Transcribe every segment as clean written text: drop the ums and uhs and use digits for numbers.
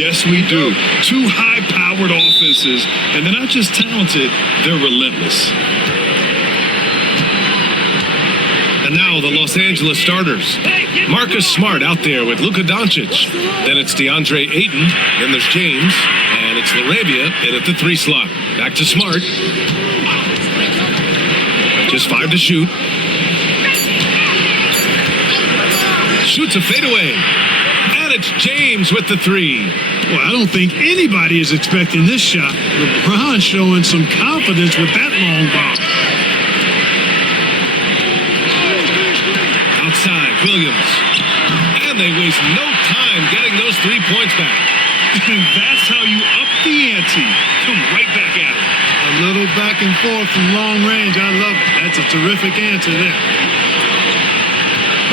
Yes, we do. Two high-powered offenses, and they're not just talented, they're relentless. And now the Los Angeles starters. Marcus Smart out there with Luka Doncic. Then it's DeAndre Ayton. Then there's James. And it's LaRavia in at the 3 slot. Back to Smart. Just 5 to shoot. Shoots a fadeaway. And it's James with the 3. Well, I don't think anybody is expecting this shot. LeBron showing some confidence with that long ball. Outside, Williams. And they waste no time getting those 3 points back. And that's how you up the ante. Come right back at it. A little back and forth from long range. I love it. That's a terrific answer there.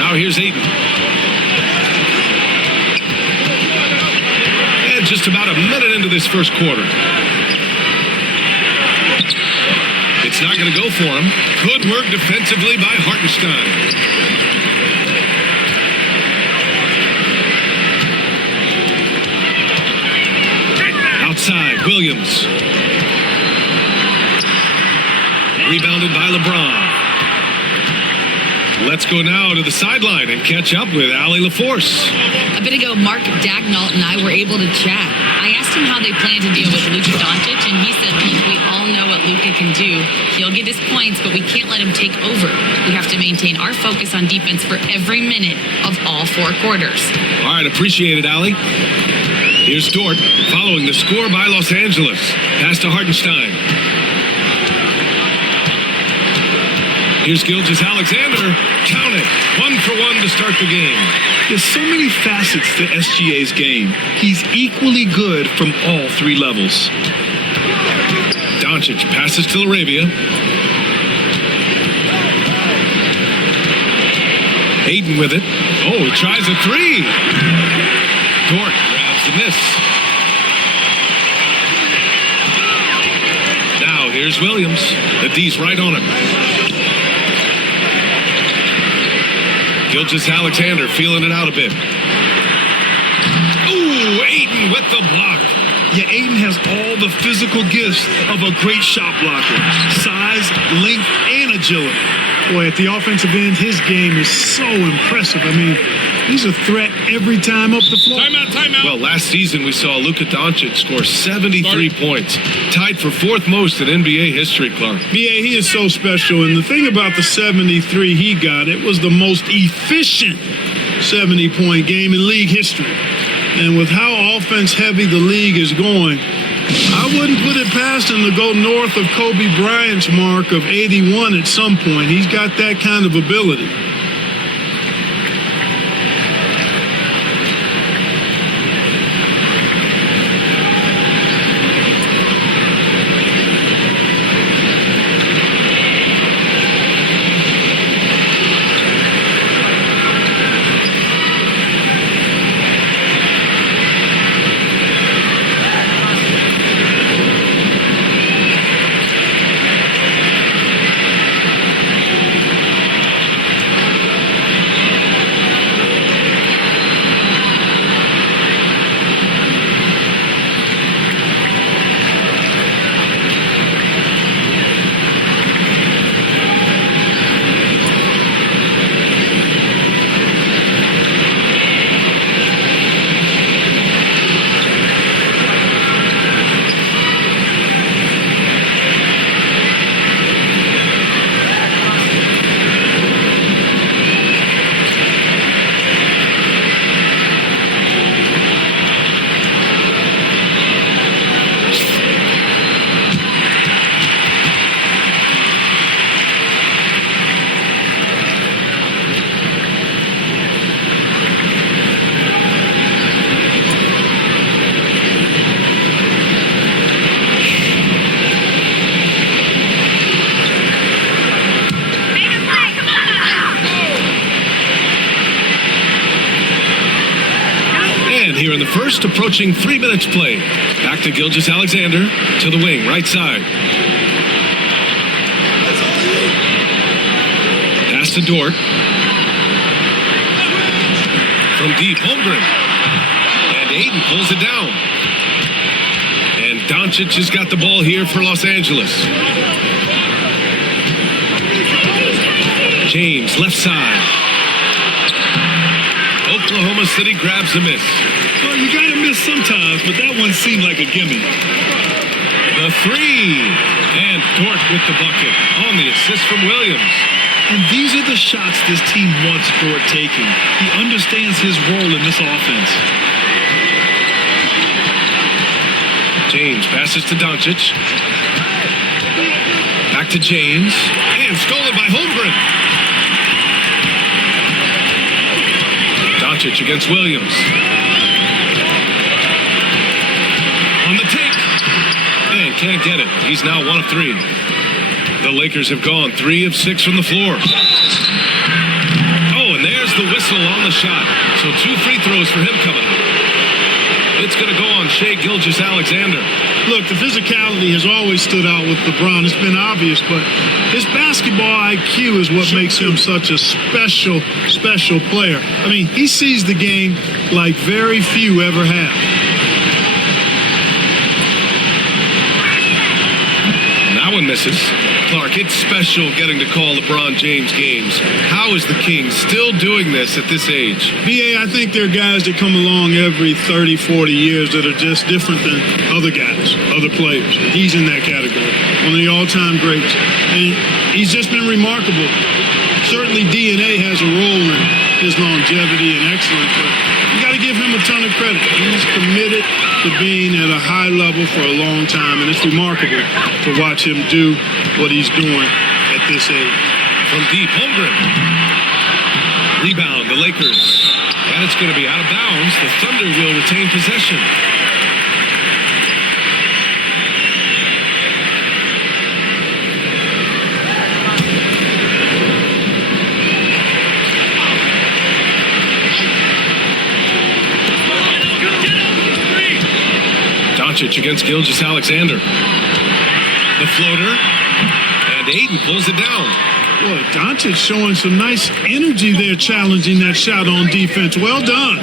Now here's Ayton. And just about a minute into this first quarter. It's not going to go for him. Good work defensively by Hartenstein. Outside, Williams. Rebounded by LeBron. Let's go now to the sideline and catch up with Allie LaForce. A bit ago, Mark Dagnall and I were able to chat. I asked him how they plan to deal with Luka Doncic, and he said, look, we all know what Luka can do. He'll get his points, but we can't let him take over. We have to maintain our focus on defense for every minute of all 4 quarters. All right, appreciate it, Allie. Here's Dort, following the score by Los Angeles. Pass to Hartenstein. Here's Gilgeous-Alexander. Count it. 1 for 1 to start the game. There's so many facets to SGA's game. He's equally good from all 3 levels. Doncic passes to LaRavia. Ayton with it. Oh, he tries a 3. Dort grabs the miss. Now here's Williams. The D's right on him. Gilgeous-Alexander feeling it out a bit. Ooh, Ayton with the block. Yeah, Ayton has all the physical gifts of a great shot blocker. Size, length, and agility. Boy, at the offensive end, his game is so impressive. I mean, he's a threat every time up the floor. Timeout. Well, last season we saw Luka Doncic score 73 points. Tied for 4th most in NBA history, Clark. BA, he is so special. And the thing about the 73 he got, it was the most efficient 70-point game in league history. And with how offense-heavy the league is going, I wouldn't put it past him to go north of Kobe Bryant's mark of 81 at some point. He's got that kind of ability. Here in the first, approaching 3 minutes play. Back to Gilgeous-Alexander to the wing, right side. Pass to Dort. From deep, Holmgren. And Ayton pulls it down. And Doncic has got the ball here for Los Angeles. James, left side. Oklahoma City grabs a miss. Well, you got to miss sometimes, but that one seemed like a gimme. The three. And Dort with the bucket on the assist from Williams. And these are the shots this team wants Dort taking. He understands his role in this offense. James passes to Doncic. Back to James. And stolen by Holmgren. Doncic against Williams. On the take. And can't get it. He's now 1 of 3. The Lakers have gone 3 of 6 from the floor. Oh, and there's the whistle on the shot. So 2 free throws for him coming up. It's going to go on Shai Gilgeous-Alexander. Look, the physicality has always stood out with LeBron. It's been obvious, but his basketball IQ is what makes him such a special player. I mean, he sees the game like very few ever have. That one misses. Clark, it's special getting to call LeBron James games. How is the Kings still doing this at this age? B.A., I think there are guys that come along every 30, 40 years that are just different than other guys, other players. He's in that category. One of the all-time greats. And he's just been remarkable. Certainly DNA has a role in his longevity and excellence, but you got to give him a ton of credit. He's committed to being at a high level for a long time, and it's remarkable to watch him do what he's doing at this age. From deep, Holmgren. Rebound, the Lakers. And it's going to be out of bounds. The Thunder will retain possession. Doncic against Gilgeous-Alexander. The floater. And Ayton pulls it down. Boy, Doncic showing some nice energy there, challenging that shot on defense. Well done.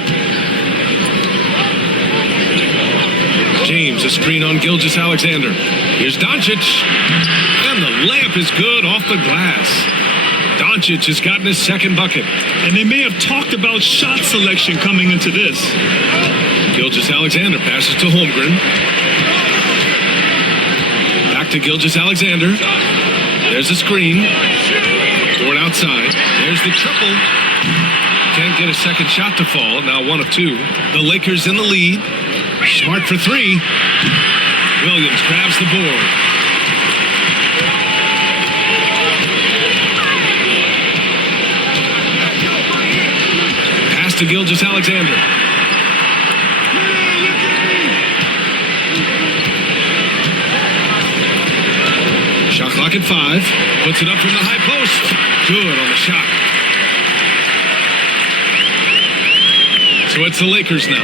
James, a screen on Gilgeous-Alexander. Here's Doncic. And the layup is good off the glass. Doncic has gotten his second bucket. And they may have talked about shot selection coming into this. Gilgeous-Alexander passes to Holmgren. Back to Gilgeous-Alexander. There's a screen. Dort outside. There's the triple. Can't get a second shot to fall. Now 1 of 2. The Lakers in the lead. Smart for 3. Williams grabs the board. Pass to Gilgeous-Alexander. Shot clock at 5. Puts it up from the high post. Good on the shot. So it's the Lakers now.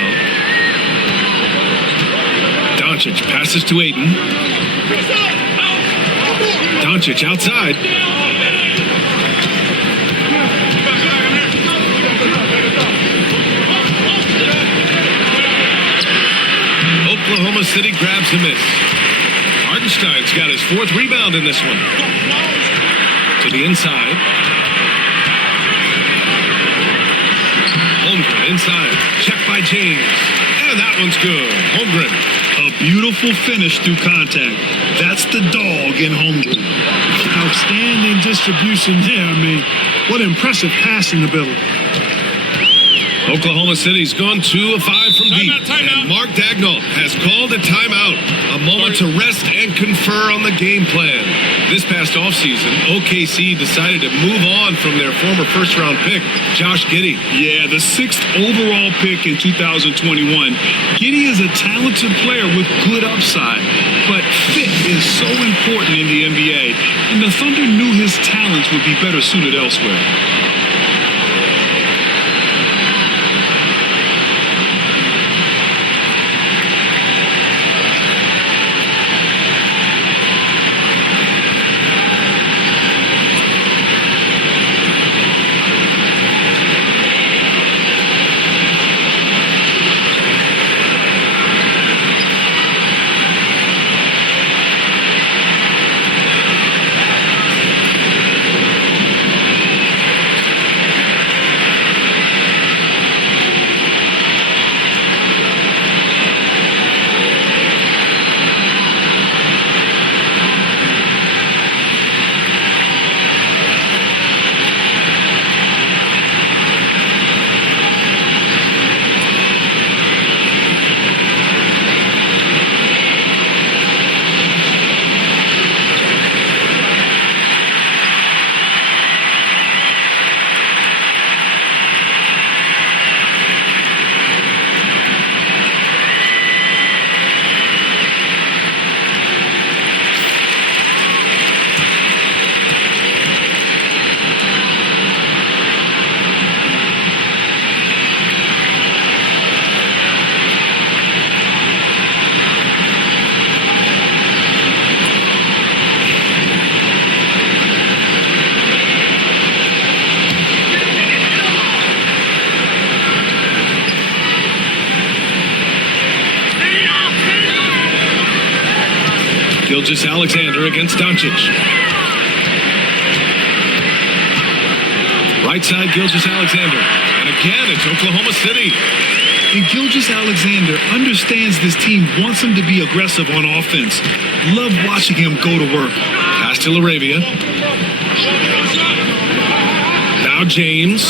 Doncic passes to Ayton. Doncic outside. Oklahoma City grabs the miss. Hartenstein's got his 4th rebound in this one. To the inside. Holmgren inside. Check by James. And that one's good. Holmgren. A beautiful finish through contact. That's the dog in Holmgren. Outstanding distribution there. I mean, what impressive passing ability. Oklahoma City's gone 2 of 5 from deep. And Mark Daigneault has called a timeout. A moment to rest and confer on the game plan. This past offseason, OKC decided to move on from their former first-round pick, Josh Giddey. Yeah, the 6th overall pick in 2021. Giddey is a talented player with good upside, but fit is so important in the NBA, and the Thunder knew his talents would be better suited elsewhere. Gilgeous-Alexander against Doncic. Right side, Gilgeous-Alexander. And again, it's Oklahoma City. And Gilgeous-Alexander understands this team wants him to be aggressive on offense. Love watching him go to work. Pass to LaRavia. Now James.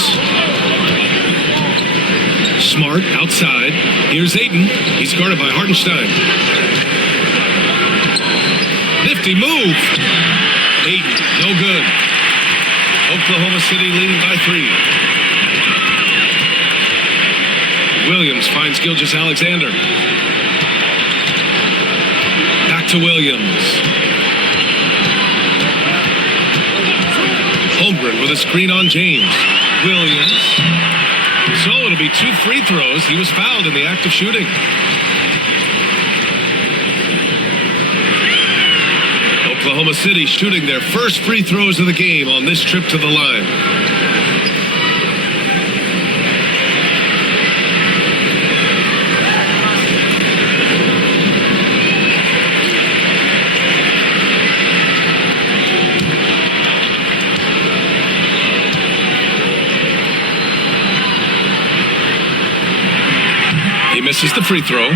Smart outside. Here's Ayton. He's guarded by Hartenstein. Nifty move. Ayton, no good. Oklahoma City leading by 3. Williams finds Gilgeous-Alexander. Back to Williams. Holmgren with a screen on James. Williams. So it'll be 2 free throws. He was fouled in the act of shooting. Oklahoma City shooting their first free throws of the game on this trip to the line. He misses the free throw.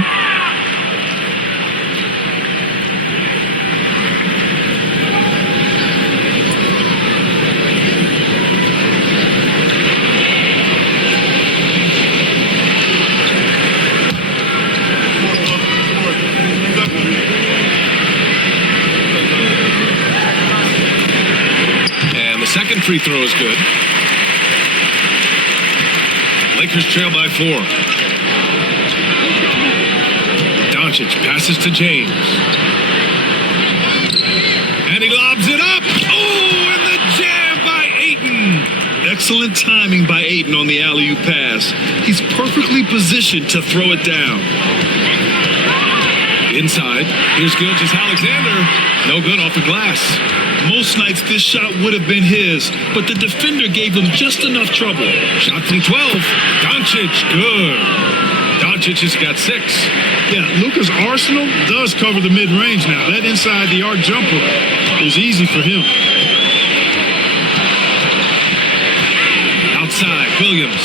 Second free throw is good. Lakers trail by 4. Doncic passes to James. And he lobs it up. Oh, and the jam by Ayton. Excellent timing by Ayton on the alley-oop pass. He's perfectly positioned to throw it down. Inside, here's Gilgeous-Alexander. No good off the glass. Most nights this shot would have been his, but the defender gave him just enough trouble. Shot from 12. Doncic, good. Doncic has got 6. Yeah, Luka's arsenal does cover the mid-range now. That inside-the-arc jumper is easy for him. Outside, Williams.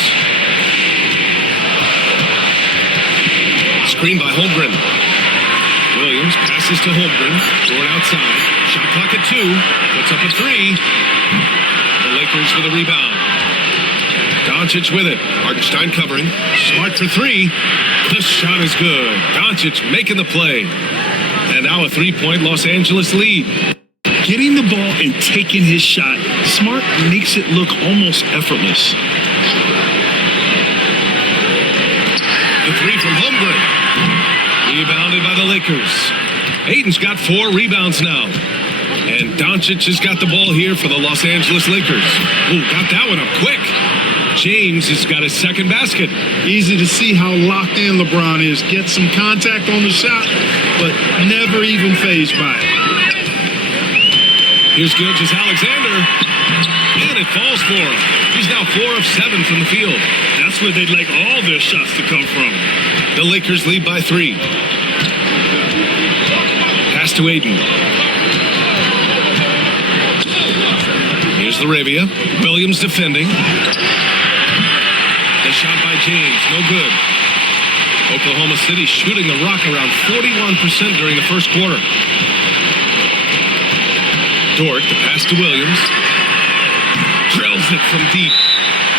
Screen by Holmgren. Williams passes to Holmgren. Short outside. Shot clock at 2. Puts up a 3. The Lakers with a rebound. Doncic with it. Hartenstein covering. Smart for 3. The shot is good. Doncic making the play. And now a 3-point Los Angeles lead. Getting the ball and taking his shot, Smart makes it look almost effortless. The 3 from Holmgren. Rebounded by the Lakers. Ayton's got 4 rebounds now. And Doncic has got the ball here for the Los Angeles Lakers. Ooh, got that one up quick. James has got his second basket. Easy to see how locked in LeBron is. Gets some contact on the shot, but never even fazed by it. Here's Gilgeous-Alexander. And it falls for him. He's now 4 of 7 from the field. That's where they'd like all their shots to come from. The Lakers lead by 3. Pass to Ayton. Here's LaRavia. Williams defending. The shot by James. No good. Oklahoma City shooting the rock around 41% during the first quarter. Dort, the pass to Williams. Drills it from deep.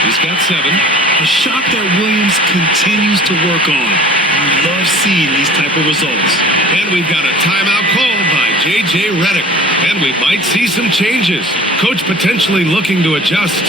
He's got 7. A shot that Williams continues to work on. You love seeing these type of results. And we've got a timeout called by J.J. Redick. And we might see some changes. Coach potentially looking to adjust.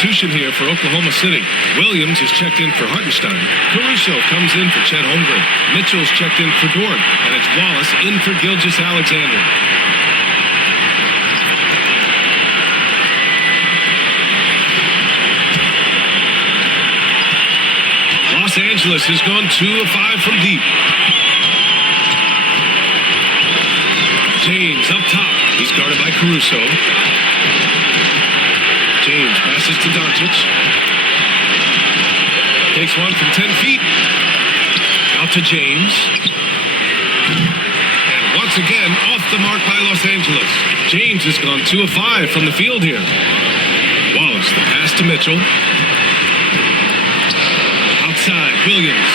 substitution here for Oklahoma City. Williams is checked in for Hartenstein. Caruso comes in for Chet Holmgren. Mitchell's checked in for Dort. And it's Wallace in for Gilgeous-Alexander. Los Angeles has gone 2 of 5 from deep. James up top. He's guarded by Caruso. James passes to Doncic. Takes one from 10 feet. Out to James. And once again, off the mark by Los Angeles. James has gone 2 of 5 from the field here. Wallace, the pass to Mitchell. Outside, Williams.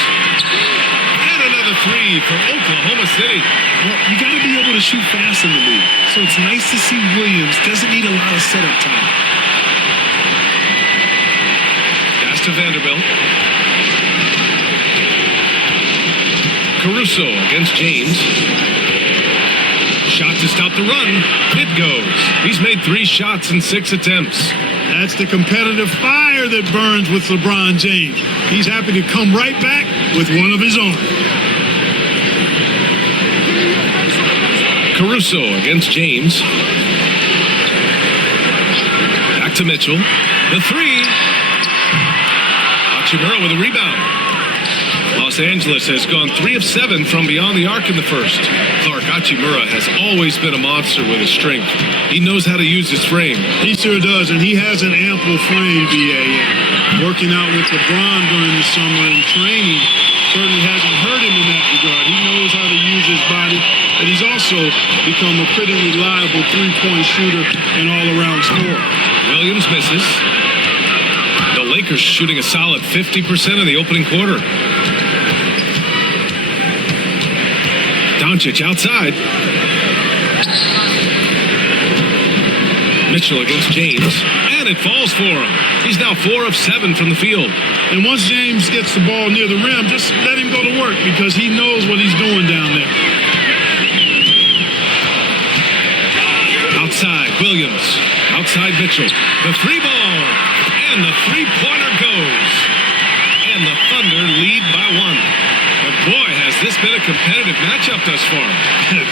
And another 3 for Oklahoma City. Well, you got to be able to shoot fast in the league. So it's nice to see Williams doesn't need a lot of setup time. Pass to Vanderbilt. Caruso against James. Shot to stop the run. It goes. He's made 3 shots in 6 attempts. That's the competitive fire that burns with LeBron James. He's happy to come right back with one of his own. Caruso against James. Back to Mitchell. The 3. Hachimura with a rebound. Los Angeles has gone 3 of 7 from beyond the arc in the first. Clark Hachimura has always been a monster with his strength. He knows how to use his frame. He sure does, and he has an ample frame, B.A. Working out with LeBron during the summer and training certainly hasn't hurt him in that regard. He knows how to use his body, and he's also become a pretty reliable three-point shooter and all-around scorer. Williams misses. The Lakers shooting a solid 50% in the opening quarter. Doncic outside. Mitchell against James, and it falls for him. He's now 4 of 7 from the field. And once James gets the ball near the rim, just let him go to work because he knows what he's doing down there. Outside, Williams. Outside, Mitchell. The 3-ball. And the 3-pointer goes. And the Thunder lead by 1. But boy, has this been a competitive matchup thus far.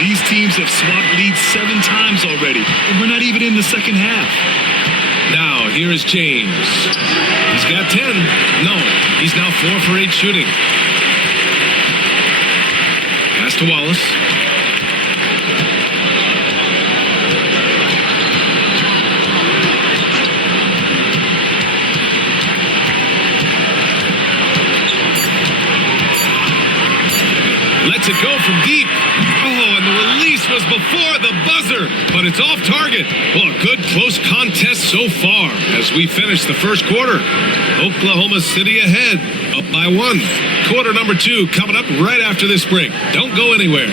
These teams have swapped leads 7 times already, and we're not even in the second half. Now, here is James. He's got 10. No, he's now 4 for 8 shooting. Pass to Wallace. Lets it go from deep. Oh, and the release was before the buzzer, but it's off target. Well, a good close contest so far as we finish the first quarter. Oklahoma City ahead, up by 1. Quarter number 2 coming up right after this break. Don't go anywhere.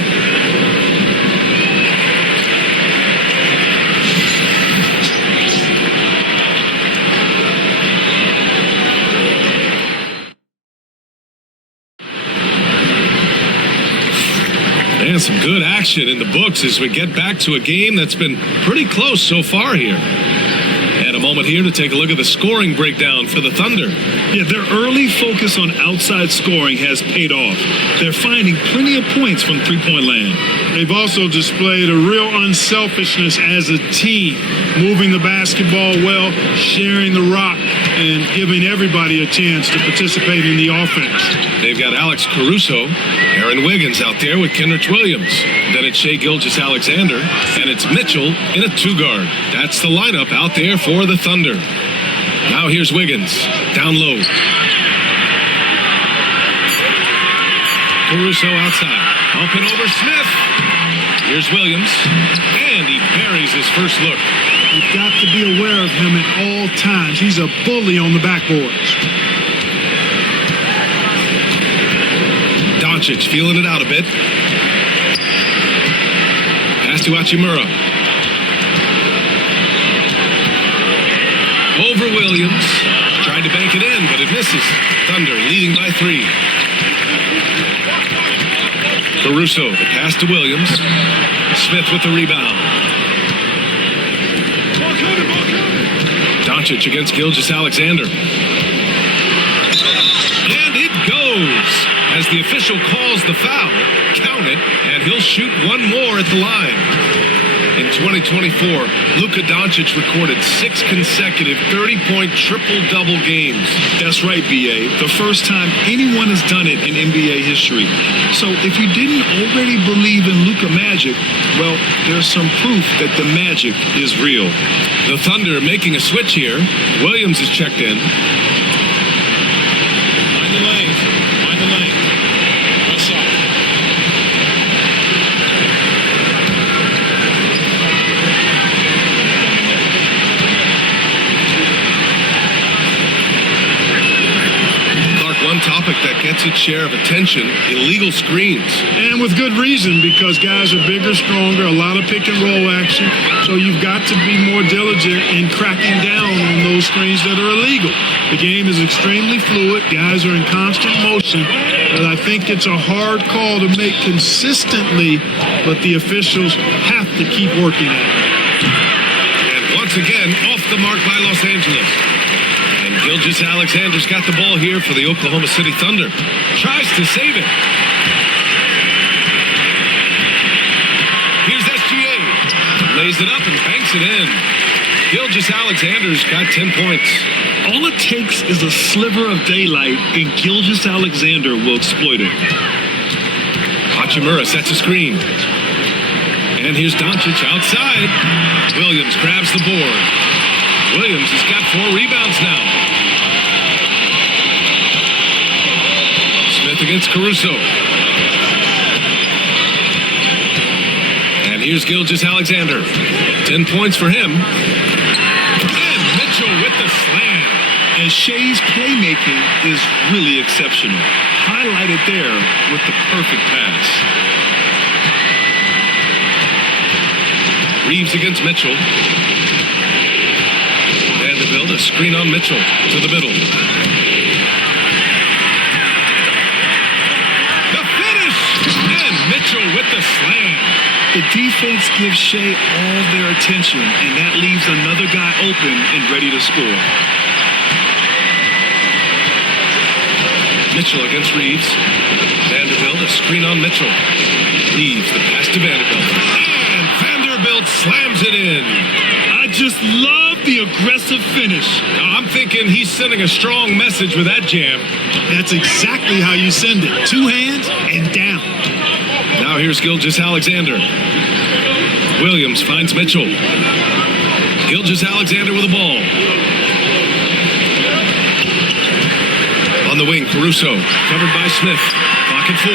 And some good action in the books as we get back to a game that's been pretty close so far here. And a moment here to take a look at the scoring breakdown for the Thunder. Yeah, their early focus on outside scoring has paid off. They're finding plenty of points from three-point land. They've also displayed a real unselfishness as a team, moving the basketball well, sharing the rock, and giving everybody a chance to participate in the offense. They've got Alex Caruso, Aaron Wiggins out there with Kenrich Williams. Then it's Shai Gilgeous-Alexander, and it's Mitchell in a 2-guard. That's the lineup out there for the Thunder. Now here's Wiggins, down low. Caruso outside, up and over Smith. Here's Williams, and he buries his first look. You've got to be aware of him at all times. He's a bully on the backboards. Doncic feeling it out a bit. Pass to Hachimura. Over Williams. Tried to bank it in, but it misses. Thunder leading by 3. Caruso, the pass to Williams. Smith with the rebound. Doncic against Gilgeous-Alexander. And it goes. As the official calls the foul, count it, and he'll shoot one more at the line. In 2024, Luka Doncic recorded 6 consecutive 30-point triple-double games. That's right, B.A. The first time anyone has done it in NBA history. So if you didn't already believe in Luka Magic, well, there's some proof that the magic is real. The Thunder making a switch here. Williams is checked in. Find the lane. Find the lane. West side. One topic that gets its share of attention, illegal screens. And with good reason, because guys are bigger, stronger, a lot of pick and roll action. So you've got to be more diligent in cracking down on those screens that are illegal. The game is extremely fluid. Guys are in constant motion. But I think it's a hard call to make consistently, but the officials have to keep working at it. And once again, off the mark by Los Angeles. And Gilgeous-Alexander's got the ball here for the Oklahoma City Thunder. Tries to save it. Here's SGA. Lays it up and banks it in. Gilgeous-Alexander's got 10 points. All it takes is a sliver of daylight, and Gilgeous-Alexander will exploit it. Hachimura sets a screen. And here's Doncic outside. Williams grabs the board. Williams has got 4 rebounds now. Smith against Caruso. And here's Gilgeous-Alexander. 10 points for him. And Mitchell with the slam. And Shea's playmaking is really exceptional. Highlighted there with the perfect pass. Reeves against Mitchell. Vanderbilt, a screen on Mitchell to the middle. The finish! And Mitchell with the slam. The defense gives Shea all their attention, and that leaves another guy open and ready to score. Mitchell against Reeves. Vanderbilt, a screen on Mitchell. Reeves, the pass to Vanderbilt. And Vanderbilt slams it in. I just love the aggressive finish. I'm thinking he's sending a strong message with that jam. That's exactly how you send it. 2 hands and down. Now here's Gilgeous-Alexander. Williams finds Mitchell. Gilgeous-Alexander with the ball. On the wing, Caruso, covered by Smith. Clock at 4.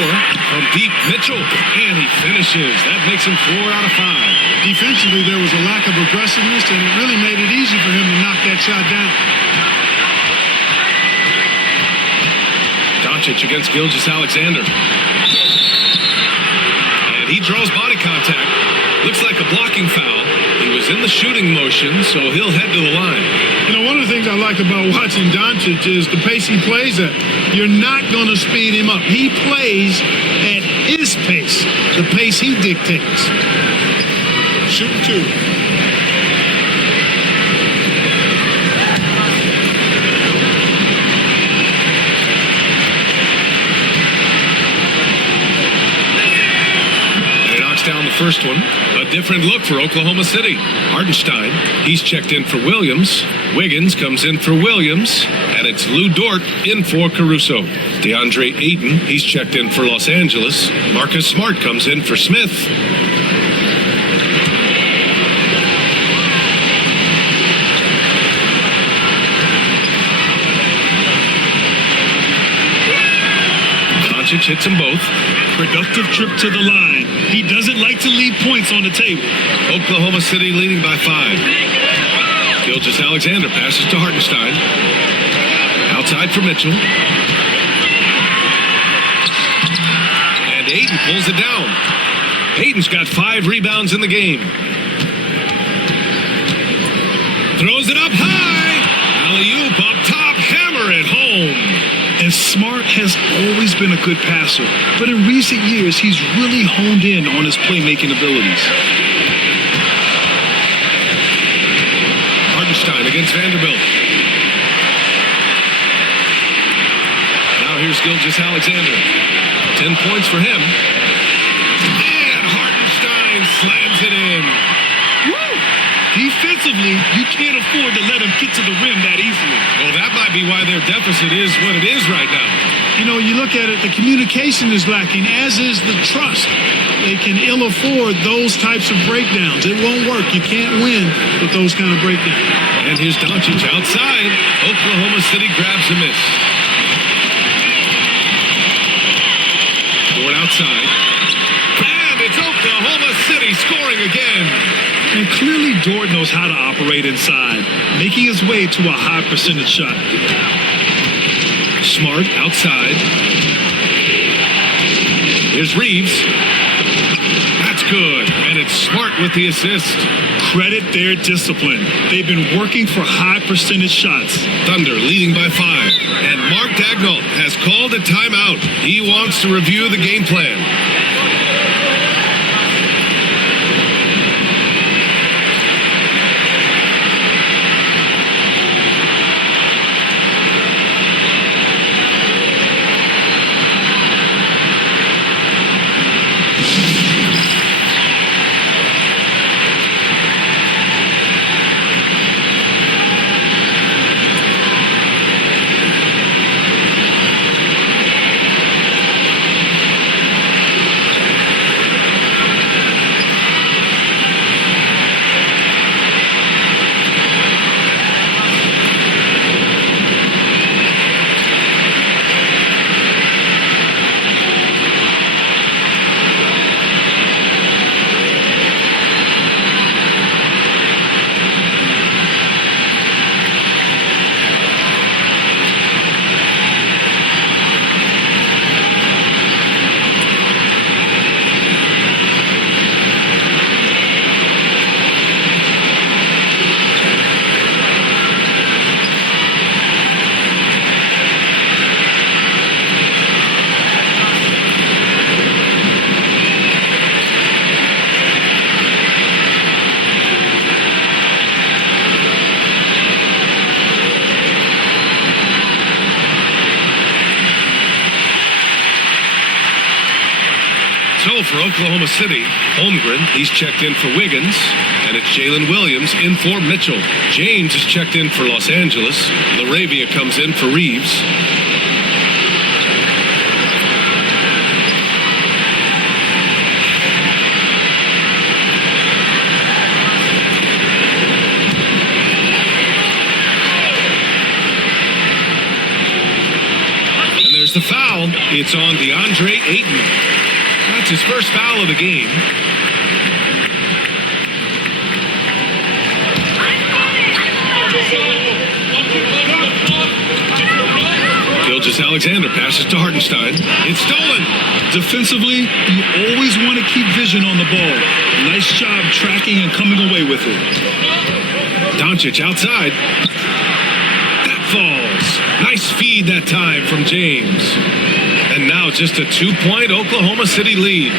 From deep, Mitchell. And he finishes. That makes him 4 out of 5. Defensively, there was a lack of aggressiveness, and it really made it easy for him to knock that shot down. Doncic against Gilgeous-Alexander. And he draws body contact. Looks like a blocking foul. He was in the shooting motion, so he'll head to the line. You know, one of the things I like about watching Doncic is the pace he plays at. You're not going to speed him up. He plays at his pace, the pace he dictates. Shooting 2. Down the first one. A different look for Oklahoma City. Hartenstein, he's checked in for Williams. Wiggins comes in for Williams. And it's Lou Dort in for Caruso. DeAndre Ayton, he's checked in for Los Angeles. Marcus Smart comes in for Smith. Doncic hits them both. Productive trip to the line. He doesn't like to leave points on the table. Oklahoma City leading by 5. Gilgeous-Alexander passes to Hartenstein. Outside for Mitchell. And Ayton pulls it down. Ayton's got 5 rebounds in the game. Throws it up high. Alley-oop up top. Hammer it home. And Smart has always been a good passer, but in recent years, he's really honed in on his playmaking abilities. Hartenstein against Vanderbilt. Now here's Gilgeous-Alexander. 10 points for him. And Hartenstein slams it in. Woo! Defensively, you can't afford to let them get to the rim that easily. Well, that might be why their deficit is what it is right now. You know, you look at it, the communication is lacking, as is the trust. They can ill afford those types of breakdowns. It won't work. You can't win with those kind of breakdowns. And here's Doncic outside. Oklahoma City grabs a miss. Dort outside. And it's Oklahoma City scoring again. And clearly Dort knows how to operate inside, making his way to a high percentage shot. Smart outside. Here's Reeves. That's good. And it's Smart with the assist. Credit their discipline. They've been working for high percentage shots. Thunder leading by 5. And Mark Daigneault has called a timeout. He wants to review the game plan. So for Oklahoma City, Holmgren, he's checked in for Wiggins, and it's Jalen Williams in for Mitchell. James is checked in for Los Angeles. LaRavia comes in for Reeves. And there's the foul. It's on DeAndre Ayton. That's his first foul of the game. Gilgeous-Alexander passes to Hartenstein. It's stolen. Defensively, you always want to keep vision on the ball. Nice job tracking and coming away with it. Doncic outside. That falls. Nice feed that time from James. And now just a 2-point Oklahoma City lead.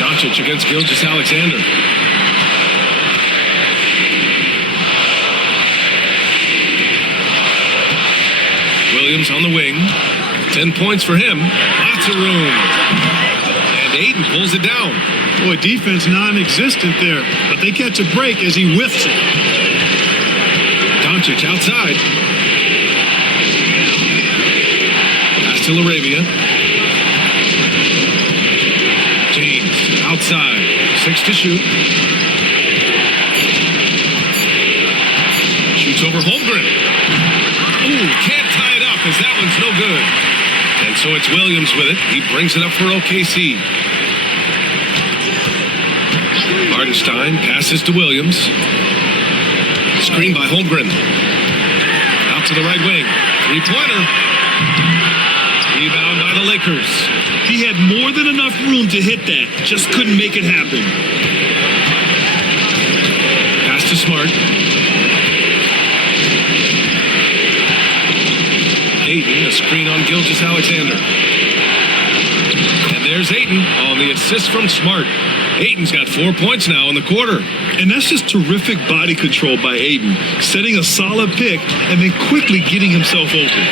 Doncic against Gilgeous-Alexander. Williams on the wing. 10 points for him. Lots of room. And Ayton pulls it down. Boy, defense non-existent there, but they catch a break as he whiffs it. Doncic outside. Pass to LaRavia. James outside. 6 to shoot. Shoots over Holmgren. Ooh, can't tie it up as that one's no good. And so it's Williams with it. He brings it up for OKC. Hartenstein passes to Williams. Screen by Holmgren. Out to the right wing. 3-pointer. Rebound by the Lakers. He had more than enough room to hit that. Just couldn't make it happen. Pass to Smart. Ayton, a screen on Gilgeous-Alexander. And there's Ayton on the assist from Smart. Ayton's got 4 points now in the quarter. And that's just terrific body control by Ayton, setting a solid pick and then quickly getting himself open.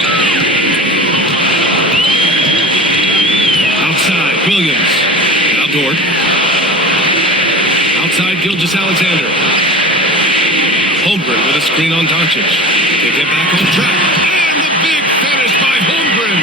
Outside, Williams. Now Dort. Outside, Gilgeous-Alexander. Holmgren with a screen on Doncic. They get back on track. And the big finish by Holmgren.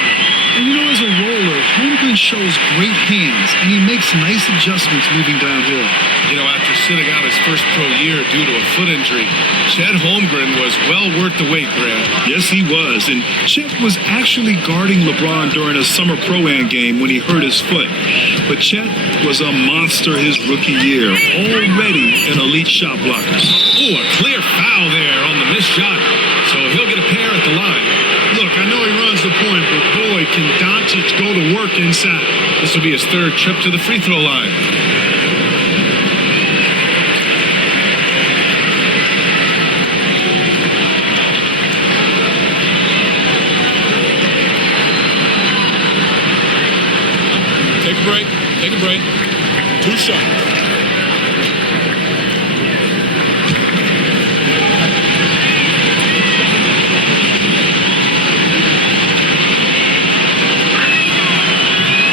And you know, as a roller, Holmgren shows great hands, and he makes nice adjustments moving downhill. You know, after sitting out his first pro year due to a foot injury, Chet Holmgren was well worth the wait, Grant. Yes, he was. And Chet was actually guarding LeBron during a summer Pro-Am game when he hurt his foot. But Chet was a monster his rookie year, already an elite shot blocker. Oh, a clear foul there on the missed shot. So he'll get a pair at the line. Look, I know he runs the point, but boy, can Doncic go to work inside. This will be his third trip to the free throw line. Take a break. Take a break. 2 shots.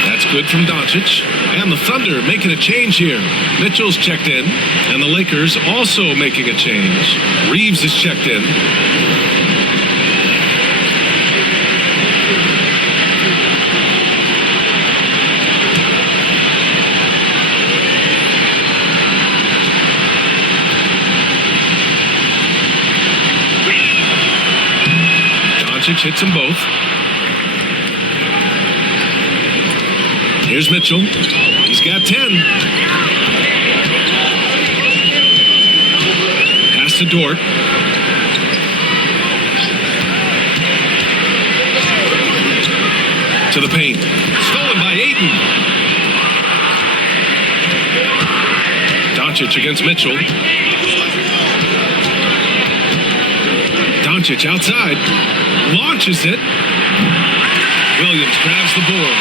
That's good from Doncic. And the Thunder making a change here. Mitchell's checked in. And the Lakers also making a change. Reeves is checked in. Doncic hits them both. Here's Mitchell. He's got 10. Pass to Dort. To the paint. Stolen by Ayton. Doncic against Mitchell. Doncic outside. Launches it. Williams grabs the board.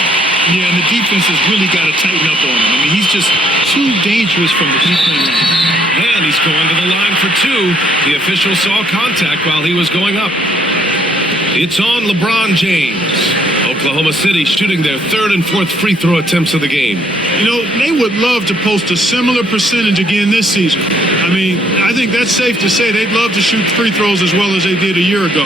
Yeah, and the defense has really got to tighten up on him. I mean, he's just too dangerous from the three-point line. And he's going to the line for 2. The official saw contact while he was going up. It's on LeBron James. Oklahoma City shooting their 3rd and 4th free throw attempts of the game. You know, they would love to post a similar percentage again this season. I mean, I think that's safe to say they'd love to shoot free throws as well as they did a year ago.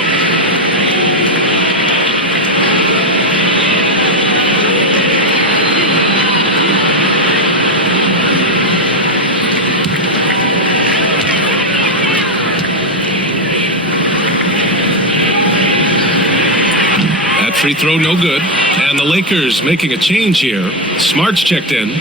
Free throw, no good. And the Lakers making a change here. Smart's checked in. And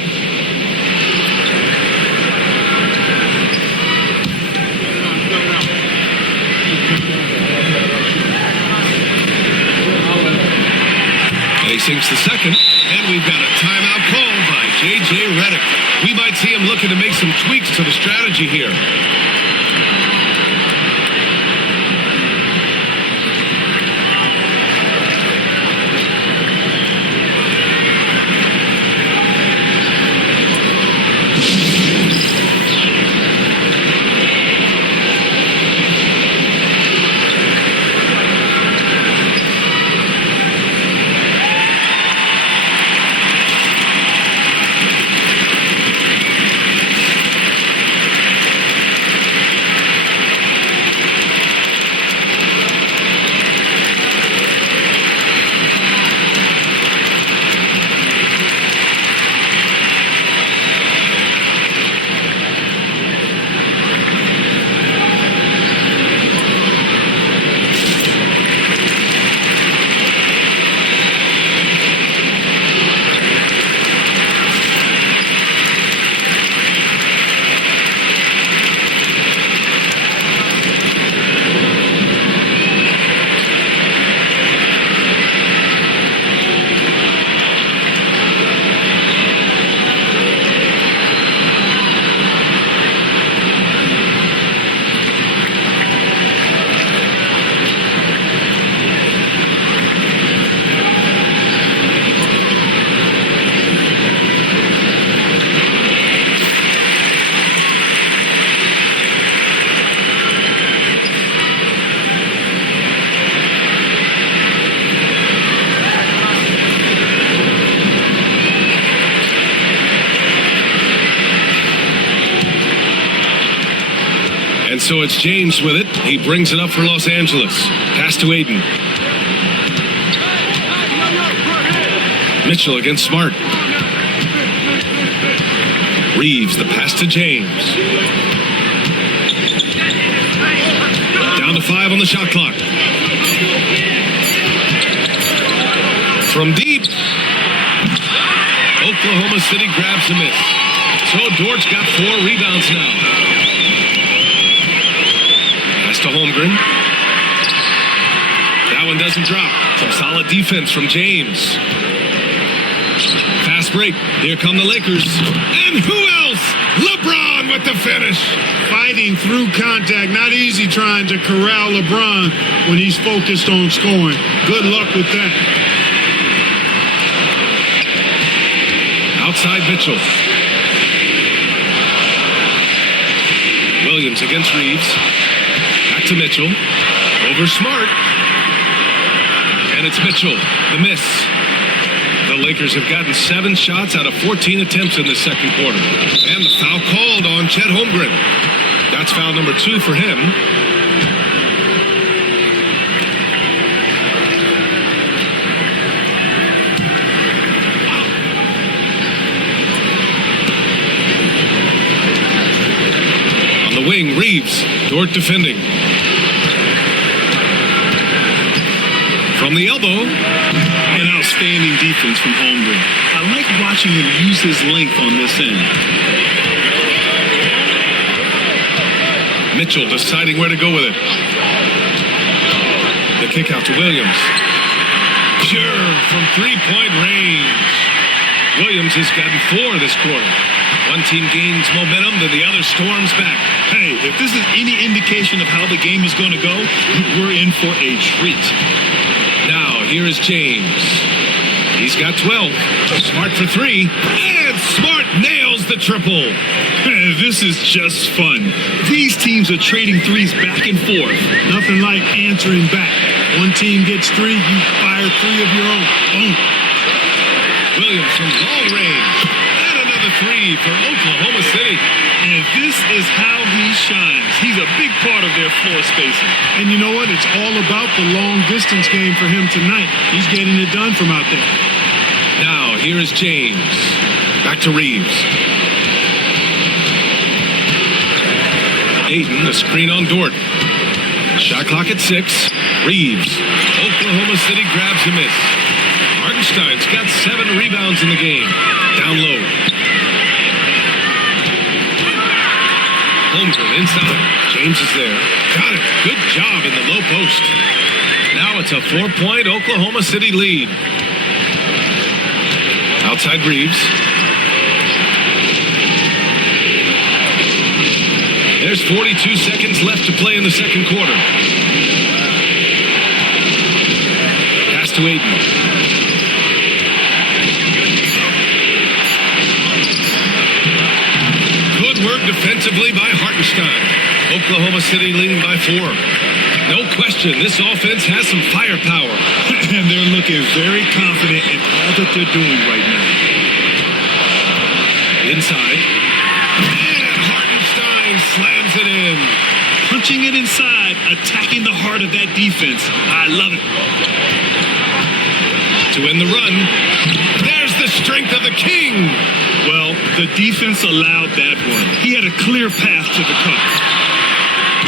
he sinks the second. And we've got a timeout called by J.J. Redick. We might see him looking to make some tweaks to the strategy here. so it's James with it. He brings it up for Los Angeles. Pass to Aiden. Mitchell against Smart. Reeves, the pass to James. Down to 5 on the shot clock. From deep. Oklahoma City grabs a miss. So Dort's got 4 rebounds now. Pass to Holmgren. That one doesn't drop. Some solid defense from James. Fast break. Here come the Lakers. And who else? LeBron with the finish. Fighting through contact. Not easy trying to corral LeBron when he's focused on scoring. Good luck with that. Outside Mitchell. Williams against Reeves. Back to Mitchell. Over Smart. And it's Mitchell. The miss. The Lakers have gotten 7 shots out of 14 attempts in the second quarter. And the foul called on Chet Holmgren. That's foul number 2 for him. On the wing, Reeves. Dort defending. From the elbow. An outstanding defense from Holmgren. I like watching him use his length on this end. Mitchell deciding where to go with it. The kick out to Williams. Pure from 3-point range. Williams has gotten 4 this quarter. One team gains momentum, then the other storms back. Hey, if this is any indication of how the game is going to go, we're in for a treat. Now, here is James. He's got 12. Smart for 3. And Smart nails the triple. This is just fun. These teams are trading threes back and forth. Nothing like answering back. One team gets 3, you fire 3 of your own. Boom. Williams from long range. And another 3 for Oklahoma City. And this is how he shines. He's a big part of their floor spacing. And you know what? It's all about the long distance game for him tonight. He's getting it done from out there. Now, here is James. Back to Reeves. Aiden, the screen on Dort. Shot clock at 6. Reeves. Oklahoma City grabs a miss. Hartenstein's got 7 rebounds in the game. Down low. Holmgren inside. James is there. Got it. Good job in the low post. Now it's a 4-point Oklahoma City lead. Outside Reeves. There's 42 seconds left to play in the second quarter. Pass to Aiden. Good work defensively by Hartenstein. Oklahoma City leading by 4. No question, this offense has some firepower. And they're looking very confident in all that they're doing right now. Inside. And Hartenstein slams it in. Punching it inside, attacking the heart of that defense. I love it. To end the run, there's the strength of the King. Well, the defense allowed that one. He had a clear path to the cup.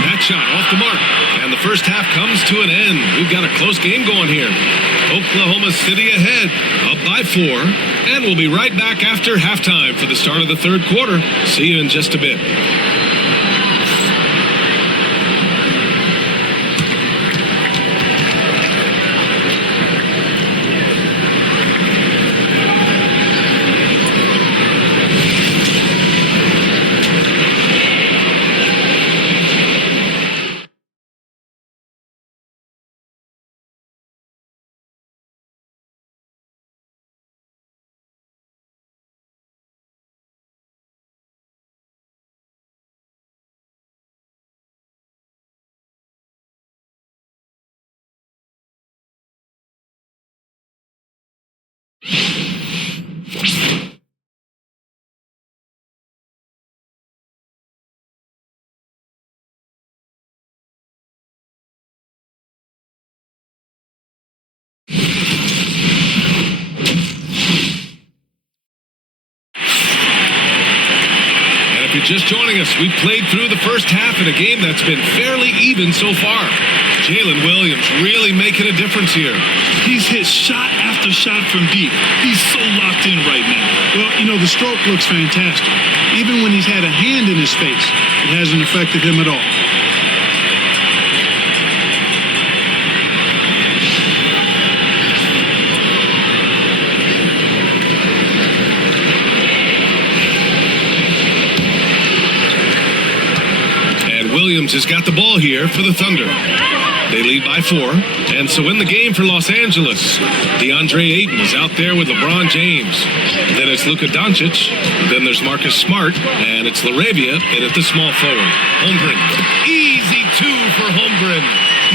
That shot off the mark. And the first half comes to an end. We've got a close game going here. Oklahoma City ahead, up by 4. And we'll be right back after halftime for the start of the third quarter. See you in just a bit. just joining us, we've played through the first half in a game that's been fairly even so far. Jalen Williams really making a difference here. He's hit shot after shot from deep. He's so locked in right now. Well, you know, the stroke looks fantastic. Even when he's had a hand in his face, it hasn't affected him at all. Williams has got the ball here for the Thunder. They lead by 4. And so in the game for Los Angeles, DeAndre Ayton is out there with LeBron James. Then it's Luka Doncic. Then there's Marcus Smart. And it's LaRavia in at the small forward. Holmgren. Easy 2 for Holmgren.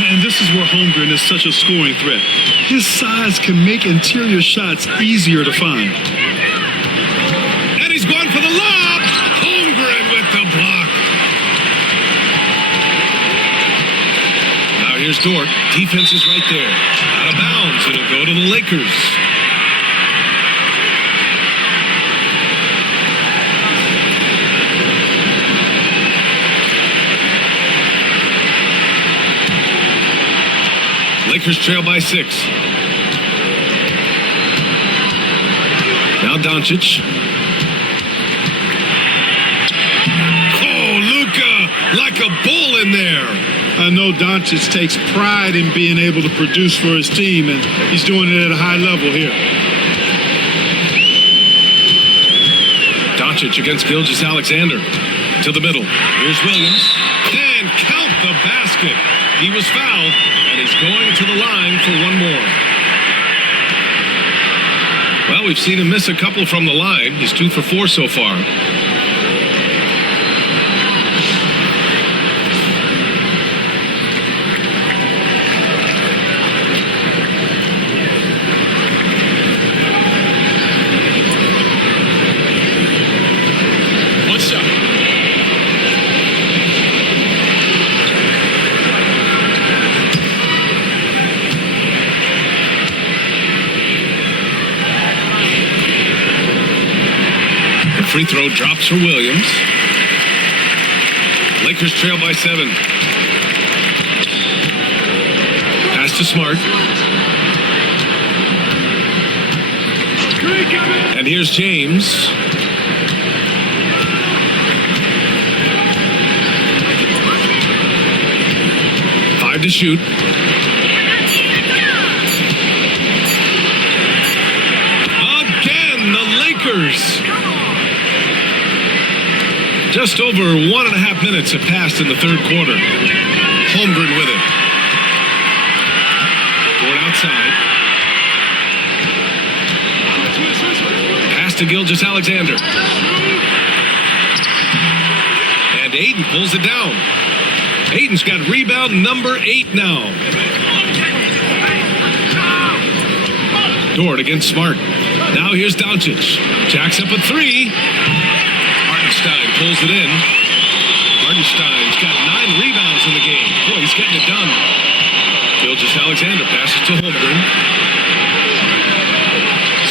And this is where Holmgren is such a scoring threat. His size can make interior shots easier to find. And he's going for the lob. Holmgren with the block. Here's Dort. Defense is right there. Out of bounds. It'll go to the Lakers. Lakers trail by 6. Now Doncic. Oh, Luka, like a bull in there. I know Doncic takes pride in being able to produce for his team, and he's doing it at a high level here. Doncic against Gilgeous-Alexander. To the middle. Here's Williams. And count the basket. He was fouled, and he's going to the line for one more. Well, we've seen him miss a couple from the line. He's 2 for 4 so far. Free throw drops for Williams. Lakers trail by 7. Pass to Smart. And here's James. Five to shoot. Again, the Lakers. Just over 1.5 minutes have passed in the third quarter. Holmgren with it. Going outside. Pass to Gilgeous-Alexander. And Ayton pulls it down. Ayton's got rebound number 8 now. Dort against Smart. Now here's Doncic. Jacks up a 3. Hartenstein pulls it in. Hartenstein's got 9 rebounds in the game. Boy, he's getting it done. Gilgeous-Alexander passes to Holmgren.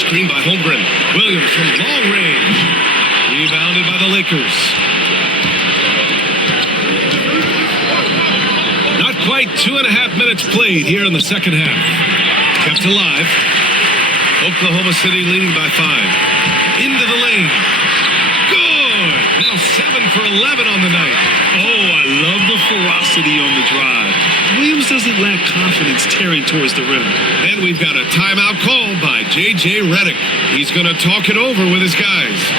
Screen by Holmgren. Williams from long range. Rebounded by the Lakers. Not quite 2.5 minutes played here in the second half. Kept alive. Oklahoma City leading by 5. Into the lane. Now 7 for 11 on the night. Oh, I love the ferocity on the drive. Williams doesn't lack confidence tearing towards the rim. And we've got a timeout called by J.J. Redick. He's going to talk it over with his guys.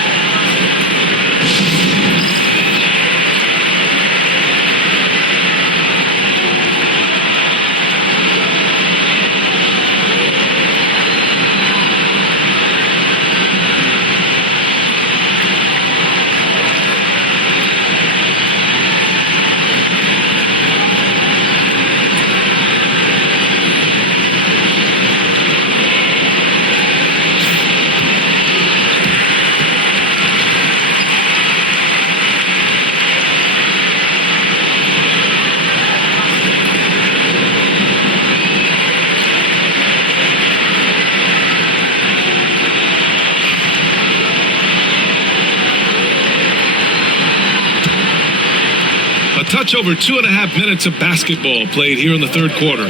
Touch over 2.5 minutes of basketball played here in the third quarter.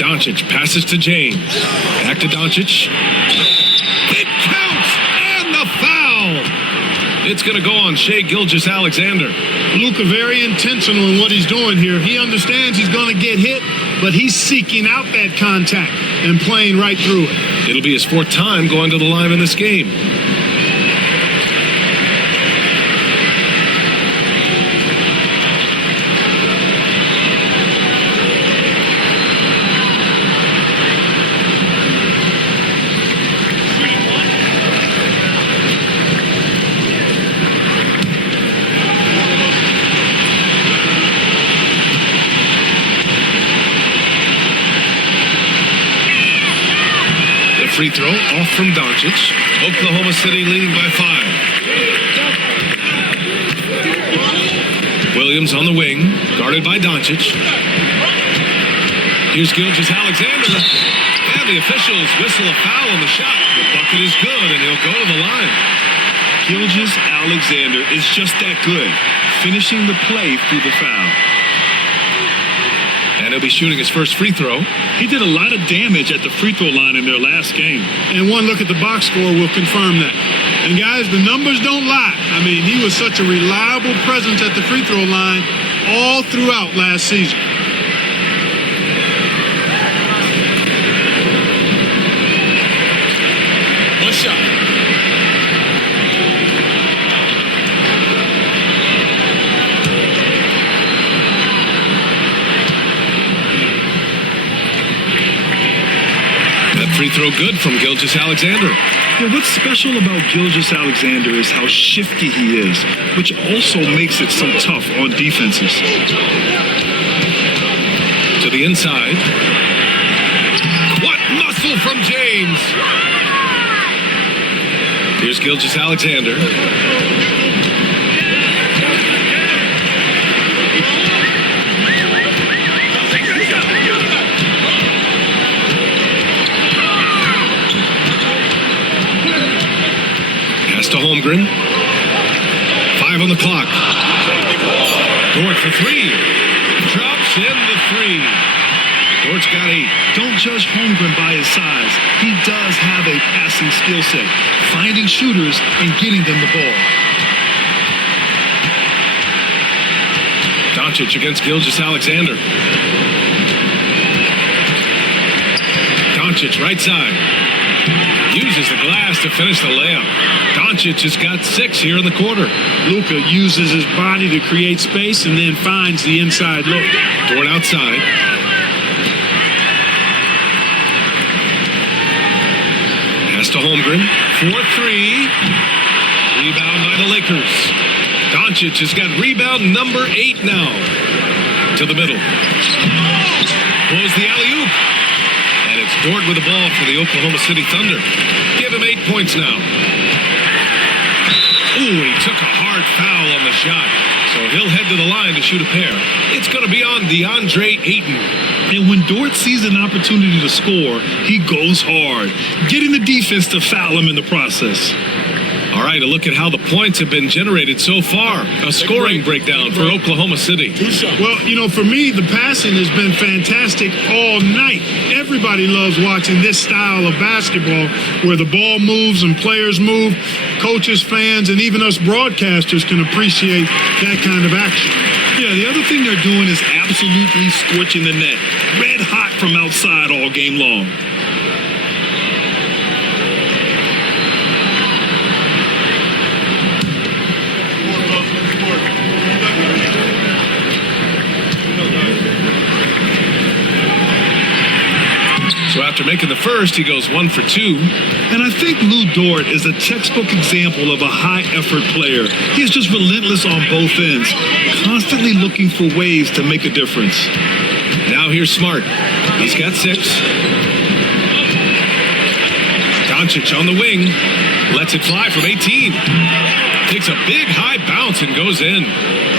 Doncic passes to James. Back to Doncic. It counts! And the foul! It's going to go on Shai Gilgeous-Alexander. Luka very intentional in what he's doing here. He understands he's going to get hit, but he's seeking out that contact and playing right through it. It'll be his fourth time going to the line in this game. Free throw off from Doncic. Oklahoma City leading by 5. Williams on the wing, guarded by Doncic. Here's Gilgeous-Alexander. And the officials whistle a foul on the shot. The bucket is good, and he'll go to the line. Gilgeous-Alexander is just that good, finishing the play through the foul. And he'll be shooting his first free throw. He did a lot of damage at the free throw line in their last game. And one look at the box score will confirm that. And guys, the numbers don't lie. I mean, he was such a reliable presence at the free throw line all throughout last season. One shot. Free throw good from Gilgeous-Alexander. Yeah, what's special about Gilgeous-Alexander is how shifty he is, which also makes it so tough on defenses. To the inside. What muscle from James! Here's Gilgeous-Alexander. To Holmgren. 5 on the clock. Dort for 3. Drops in the 3. Dort's got 8. Don't judge Holmgren by his size. He does have a passing skill set, finding shooters and getting them the ball. Doncic against Gilgeous-Alexander. Doncic right side. Uses the glass to finish the layup. Doncic has got 6 here in the quarter. Luka uses his body to create space and then finds the inside look. Dort outside. Pass to Holmgren. 4-3. Rebound by the Lakers. Doncic has got rebound number 8 now. To the middle. Blows the alley-oop. And it's Dort with the ball for the Oklahoma City Thunder. Give him 8 points now. Ooh, he took a hard foul on the shot. So he'll head to the line to shoot a pair. It's going to be on DeAndre Ayton. And when Dort sees an opportunity to score, he goes hard, getting the defense to foul him in the process. All right, a look at how the points have been generated so far. A scoring breakdown for Oklahoma City. Well, you know, for me, the passing has been fantastic all night. Everybody loves watching this style of basketball where the ball moves and players move. Coaches, fans, and even us broadcasters can appreciate that kind of action. Yeah, the other thing they're doing is absolutely scorching the net. Red hot from outside all game long. So after making the first, he goes 1 for 2. And I think Lou Dort is a textbook example of a high-effort player. He is just relentless on both ends, constantly looking for ways to make a difference. Now here's Smart. He's got 6. Doncic on the wing. Lets it fly from 18. Takes a big high bounce and goes in.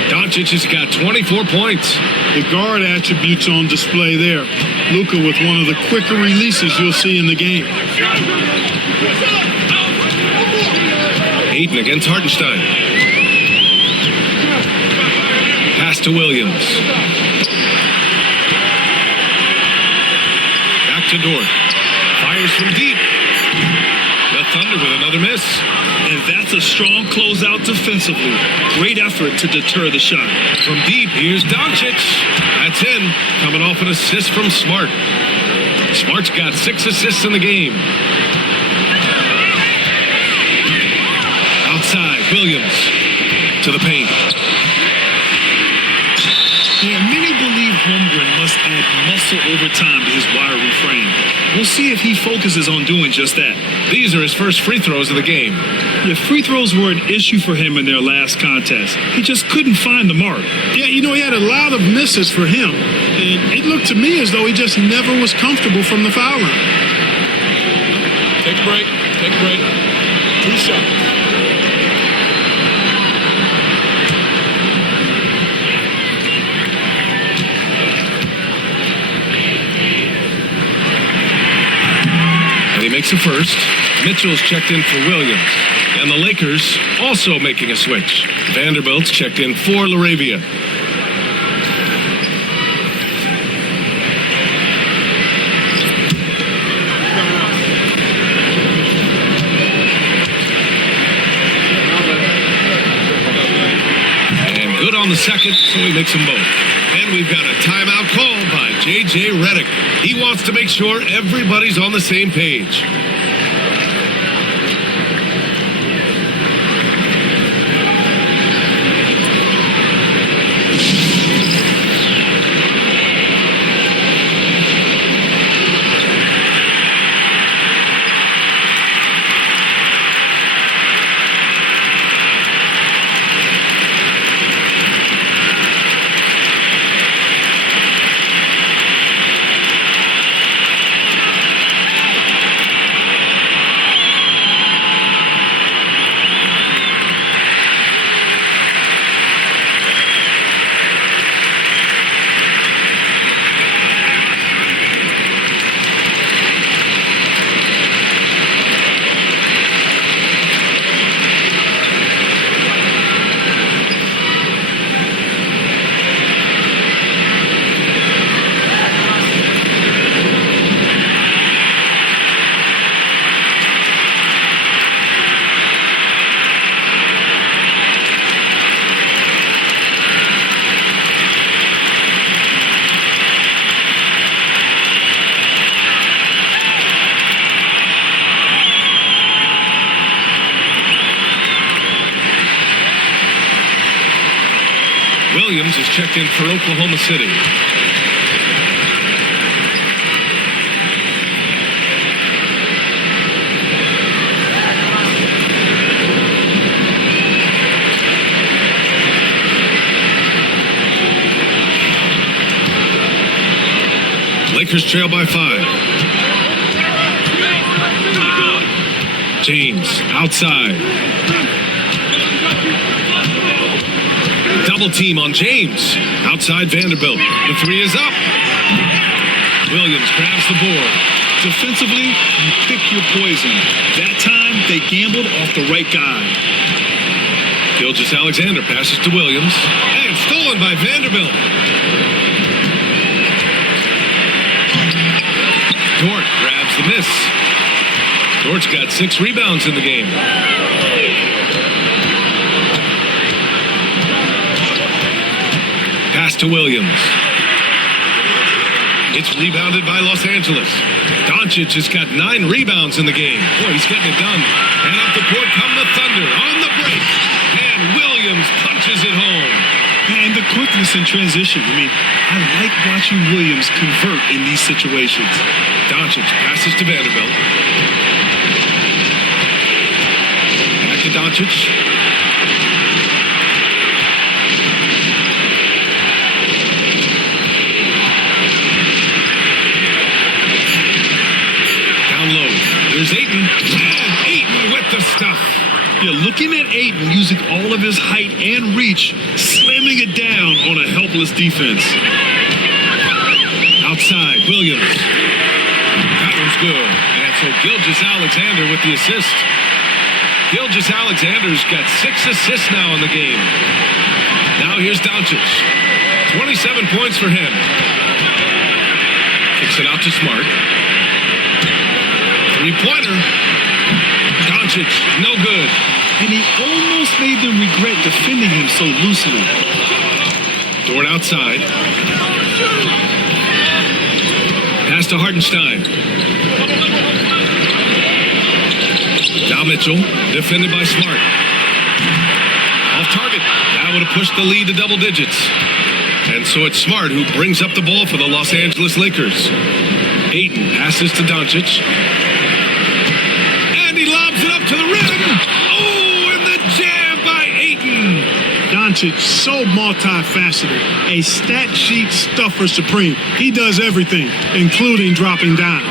Doncic has got 24 points. The guard attributes on display there. Luka with one of the quicker releases you'll see in the game. Ayton against Hartenstein. Pass to Williams. Back to Dort. Fires from deep. The Thunder with another miss. And that's a strong closeout defensively. Great effort to deter the shot. From deep, here's Doncic. That's in. Coming off an assist from Smart. Smart's got 6 assists in the game. Outside, Williams to the paint. Yeah, many believe Holmgren must add muscle over time to his wiry frame. We'll see if he focuses on doing just that. These are his first free throws of the game. Yeah, free throws were an issue for him in their last contest. He just couldn't find the mark. Yeah, you know, he had a lot of misses for him. And it looked to me as though he just never was comfortable from the foul line. Take a break. Take a break. 2 shots. He makes a first. Mitchell's checked in for Williams. And the Lakers also making a switch. Vanderbilt's checked in for LaRavia. And good on the second, so he makes them both. And we've got a timeout called by J.J. Redick. He wants to make sure everybody's on the same page. Williams is checked in for Oklahoma City. Lakers trail by 5. James outside. Double team on James. Outside Vanderbilt. The 3 is up. Williams grabs the board. Defensively, you pick your poison. That time, they gambled off the right guy. Gilgeous-Alexander passes to Williams. And stolen by Vanderbilt. Dort grabs the miss. Dort's got 6 rebounds in the game. Pass to Williams. It's rebounded by Los Angeles. Doncic has got 9 rebounds in the game. Boy, he's getting it done. And up the court come the Thunder on the break. And Williams punches it home. And the quickness in transition. I mean, I like watching Williams convert in these situations. Doncic passes to Vanderbilt. Back to Doncic. Down low. There's Ayton. And Ayton with the stuff. Yeah, looking at Ayton using all of his height and reach, slamming it down on a helpless defense. Outside, Williams. That one's good. And so Gilgeous-Alexander with the assist. Gilgeous-Alexander's got 6 assists now in the game. Now here's Doncic. 27 points for him. Kicks it out to Smart. Three-pointer. Doncic, no good. And he almost made them regret defending him so loosely. Dort outside. Pass to Hartenstein. Now Mitchell, defended by Smart. Off target. That would have pushed the lead to double digits. And so it's Smart who brings up the ball for the Los Angeles Lakers. Ayton passes to Doncic. And he lobs it up to the rim. Oh, and the jam by Ayton. Doncic, so multifaceted, a stat sheet stuffer supreme. He does everything, including dropping down.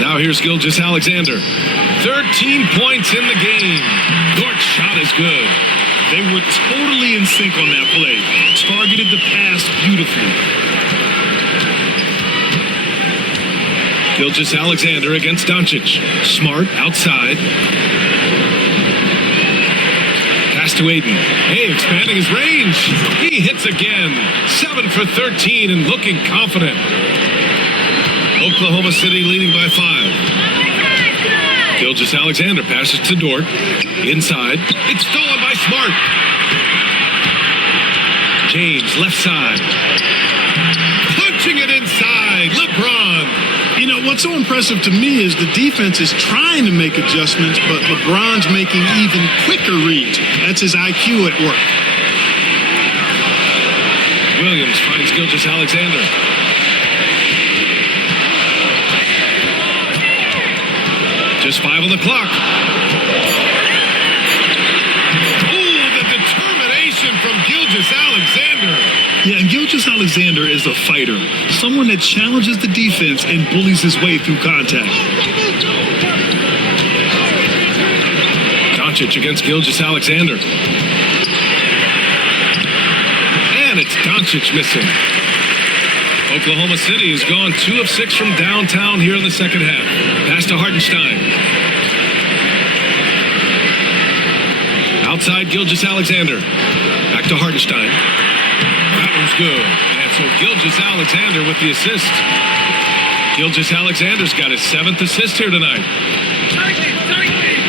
Now here's Gilgeous-Alexander. 13 points in the game. Dort's shot is good. They were totally in sync on that play. Targeted the pass beautifully. Gilgeous-Alexander against Doncic. Smart outside. Pass to Ayton. Hey, expanding his range. He hits again. 7 for 13 and looking confident. Oklahoma City leading by 5. Gilgeous-Alexander passes to Dort. Inside. It's stolen by Smart. James, left side. Punching it inside. LeBron. You know, what's so impressive to me is the defense is trying to make adjustments, but LeBron's making even quicker reads. That's his IQ at work. Williams finds Gilgeous-Alexander. Just 5 on the clock. Oh, the determination from Gilgeous-Alexander. Yeah, and Gilgeous-Alexander is a fighter. Someone that challenges the defense and bullies his way through contact. Doncic against Gilgeous-Alexander. And it's Doncic missing. Oklahoma City has gone 2 of 6 from downtown here in the second half. Pass to Hartenstein. Outside Gilgeous-Alexander. Back to Hartenstein. That one's good. And so Gilgeous-Alexander with the assist. Gilgeous-Alexander's got his 7th assist here tonight.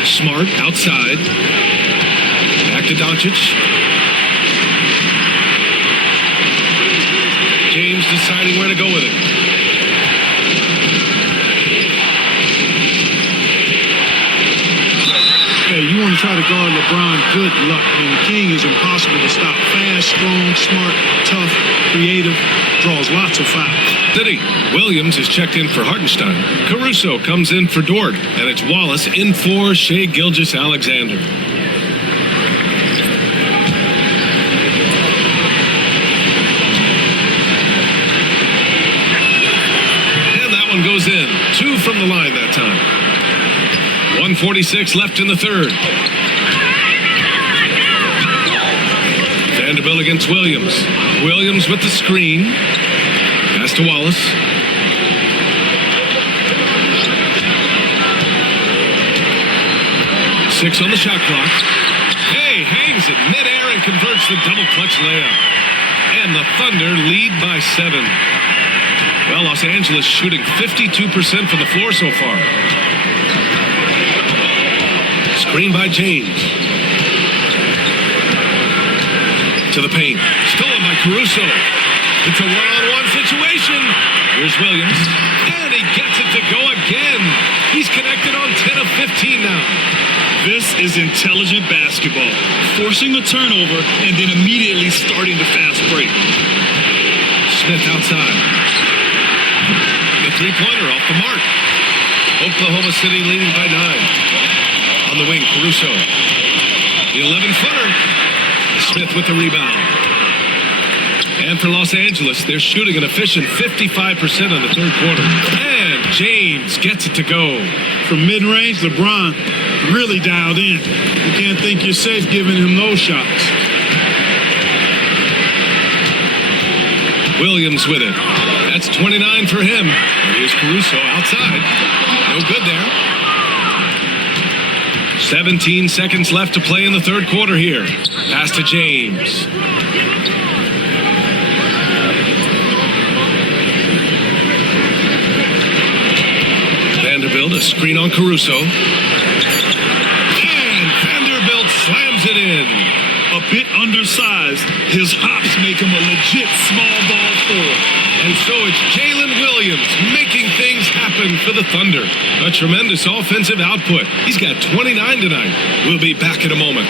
Smart outside. Back to Doncic. James deciding where to go with it. Hey, you want to try to guard LeBron, good luck. I mean, the King is impossible to stop. Fast, strong, smart, tough, creative, draws lots of fouls. City. Williams is checked in for Hartenstein. Caruso comes in for Dort. And it's Wallace in for Shai Gilgeous-Alexander. Goes in. 2 from the line that time. 1:46 left in the third. Vanderbilt against Williams. Williams with the screen. Pass to Wallace. Six on the shot clock. Hey, hangs it midair and converts the double clutch layup. And the Thunder lead by 7. Well, Los Angeles shooting 52% from the floor so far. Screen by James. To the paint. Stolen by Caruso. It's a one-on-one situation. Here's Williams. And he gets it to go again. He's connected on 10 of 15 now. This is intelligent basketball. Forcing a turnover and then immediately starting the fast break. Smith outside. The three-pointer off the mark. Oklahoma City leading by 9. On the wing, Caruso. The 11-footer. Smith with the rebound. And for Los Angeles, they're shooting an efficient 55% in the third quarter. And James gets it to go. From mid-range, LeBron really dialed in. You can't think you're safe giving him those shots. Williams with it. That's 29 for him. And here's Caruso outside. No good there. 17 seconds left to play in the third quarter here. Pass to James. Vanderbilt, a screen on Caruso. And Vanderbilt slams it in. A bit undersized, his hops make him a legit small ball forward. And so it's Jalen Williams making things happen for the Thunder. A tremendous offensive output. He's got 29 tonight. We'll be back in a moment.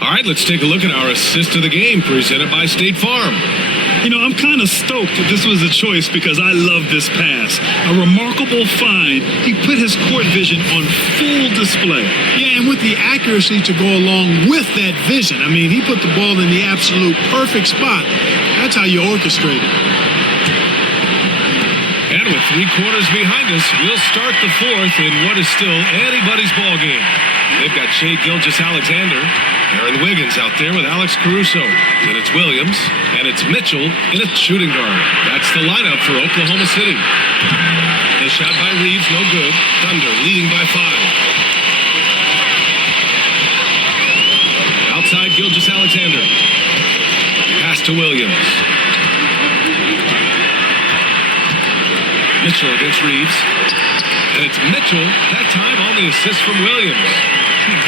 All right, let's take a look at our assist of the game presented by State Farm. You know, I'm kind of stoked that this was a choice because I love this pass. A remarkable find. He put his court vision on full display. Yeah, and with the accuracy to go along with that vision. I mean, he put the ball in the absolute perfect spot. That's how you orchestrate it. And with 3 quarters behind us, we'll start the fourth in what is still anybody's ball game. They've got Shai Gilgeous-Alexander, Aaron Wiggins out there with Alex Caruso. Then it's Williams, and it's Mitchell in a shooting guard. That's the lineup for Oklahoma City. The shot by Reeves, no good. Thunder leading by 5. Outside Gilgeous-Alexander. Pass to Williams. Mitchell against Reeves. And it's Mitchell, that time on the assist from Williams.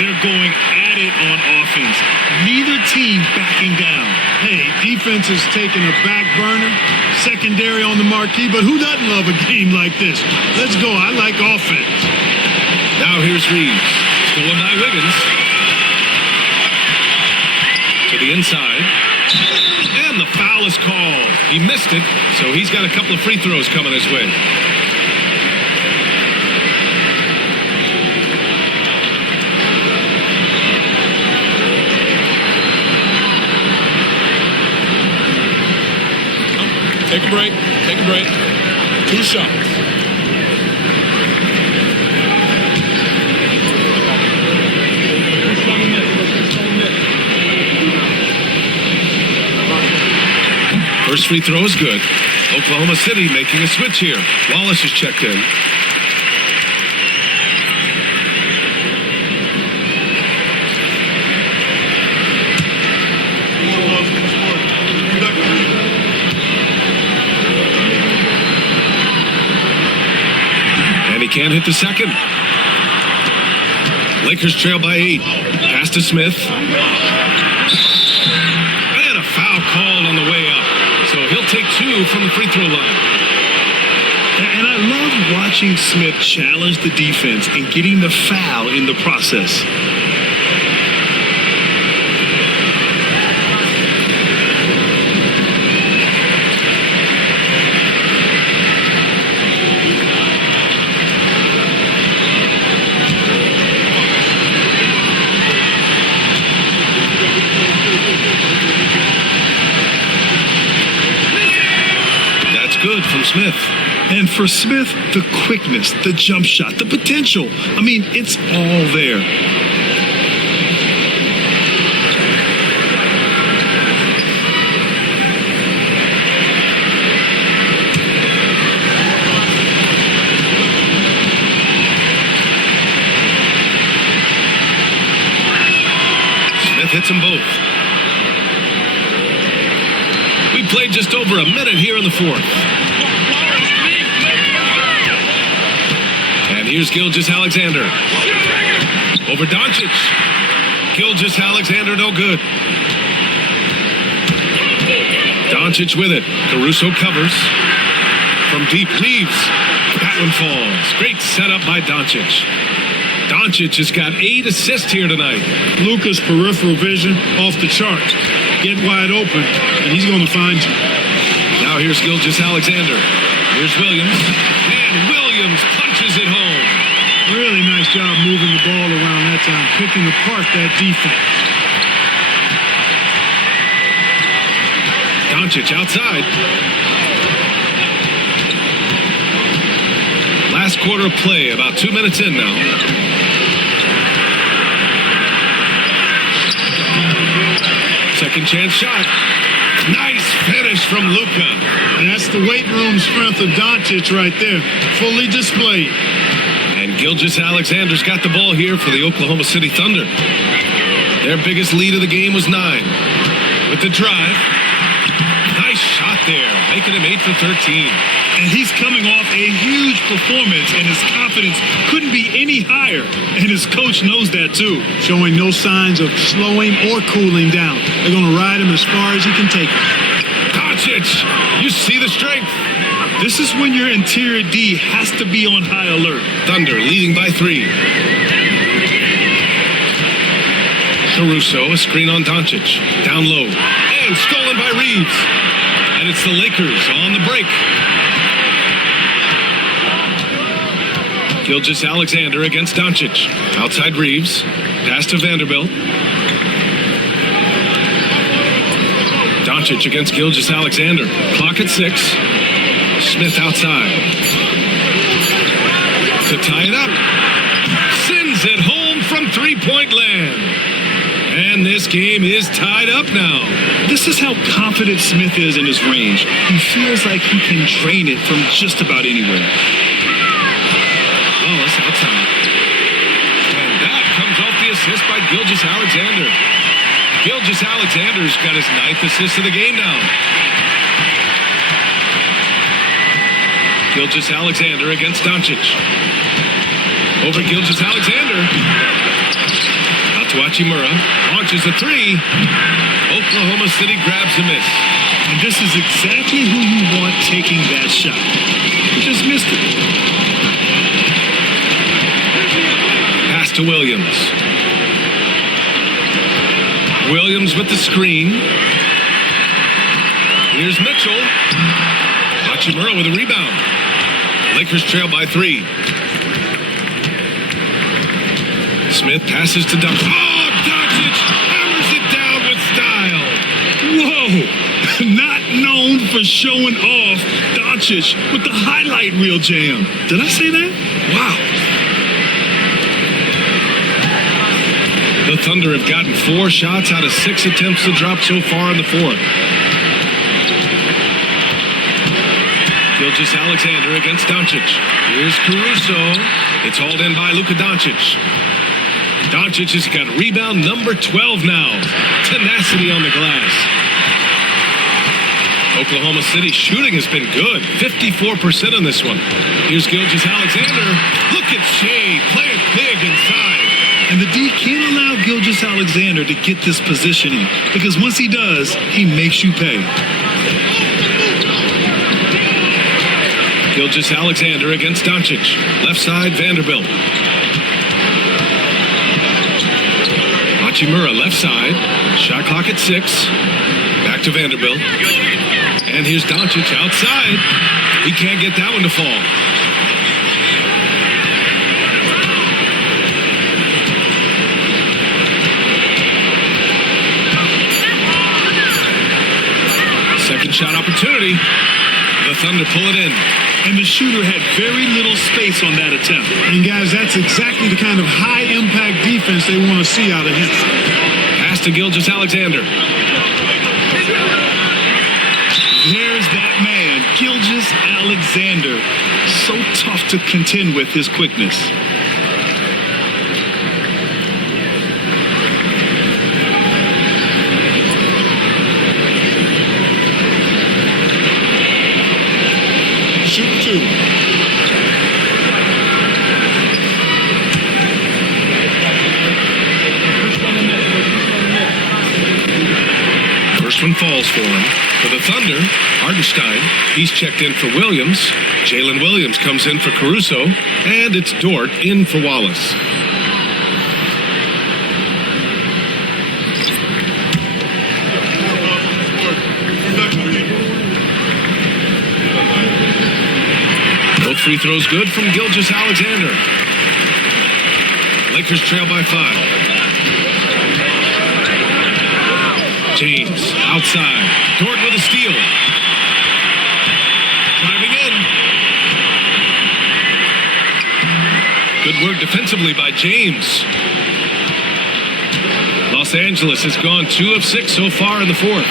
They're going at it on offense. Neither team backing down. Hey, defense is taking a back burner, secondary on the marquee, but who doesn't love a game like this? Let's go. I like offense. Now here's Reeves. Stolen by Wiggins. To the inside. And the foul is called. He missed it, so he's got a couple of free throws coming his way. Take a break. Take a break. 2 shots. First free throw is good. Oklahoma City making a switch here. Wallace is checked in. And he can't hit the second. Lakers trail by 8. Pass to Smith. And a foul called on the way up. So he'll take 2 from the free throw line. And I love watching Smith challenge the defense and getting the foul in the process. Good from Smith. And for Smith, the quickness, the jump shot, the potential. I mean, it's all there. Smith hits them both. We played just over a minute here in the fourth. And here's Gilgeous-Alexander. Over Doncic. Gilgeous-Alexander no good. Doncic with it. Caruso covers. From deep, Reeves. That one falls. Great setup by Doncic. Doncic has got 8 assists here tonight. Luka's peripheral vision off the charts. Get wide open, and he's going to find you. Now here's Gilgeous-Alexander. Here's Williams. And Williams punches it home. Really nice job moving the ball around that time, picking apart that defense. Doncic outside. Last quarter of play, about 2 minutes in now. Second chance shot. Nice finish from Luka. And that's the weight room strength of Doncic right there, fully displayed. And Gilgeous-Alexander's got the ball here for the Oklahoma City Thunder. Their biggest lead of the game was 9. With the drive. Nice shot there, making him 8 for 13. And he's coming off a huge performance, and his confidence couldn't be any higher. And his coach knows that too. Showing no signs of slowing or cooling down. They're going to ride him as far as he can take him. Doncic, you see the strength. This is when your interior D has to be on high alert. Thunder leading by 3. Caruso, a screen on Doncic. Down low. And stolen by Reeves. And it's the Lakers on the break. Gilgeous-Alexander against Doncic. Outside Reeves. Pass to Vanderbilt. Doncic against Gilgeous-Alexander. Clock at 6. Smith outside. To tie it up. Sends it home from three-point land. And this game is tied up now. This is how confident Smith is in his range. He feels like he can drain it from just about anywhere. Wallace outside. And that comes off the assist by Gilgeous-Alexander. Gilgeous-Alexander's got his 9th assist of the game now. Gilgeous-Alexander against Doncic. Over Gilgeous-Alexander. Out to Hachimura. Launches a 3. Oklahoma City grabs a miss. And this is exactly who you want taking that shot. He just missed it. Pass to Williams. Williams with the screen. Here's Mitchell. Hachimura with a rebound. Lakers trail by 3. Smith passes to Doncic. Oh, Doncic hammers it down with style. Whoa! Not known for showing off, Doncic with the highlight reel jam. Did I say that? Wow. The Thunder have gotten 4 shots out of 6 attempts to drop so far in the 4th. Gilgeous-Alexander against Doncic. Here's Caruso. It's hauled in by Luka Doncic. Doncic has got rebound number 12 now. Tenacity on the glass. Oklahoma City shooting has been good. 54% on this one. Here's Gilgeous-Alexander. Look at Shea playing big inside. And the D can't allow Gilgeous-Alexander to get this positioning, because once he does, he makes you pay. Gilgeous-Alexander against Doncic. Left side, Vanderbilt. Hachimura left side. Shot clock at 6. Back to Vanderbilt. And here's Doncic outside. He can't get that one to fall. Second shot opportunity. The Thunder pull it in. And the shooter had very little space on that attempt. And guys, that's exactly the kind of high-impact defense they want to see out of him. Pass to Gilgeous-Alexander. There's that man, Gilgeous-Alexander. So tough to contend with his quickness. Shoot 2. First one falls for him. For the Thunder, Hartenstein. He's checked in for Williams. Jalen Williams comes in for Caruso. And it's Dort in for Wallace. Both free throws good from Gilgeous-Alexander. Lakers trail by 5. James outside. Dort with a steal. Driving in. Good work defensively by James. Los Angeles has gone 2 of 6 so far in the 4th.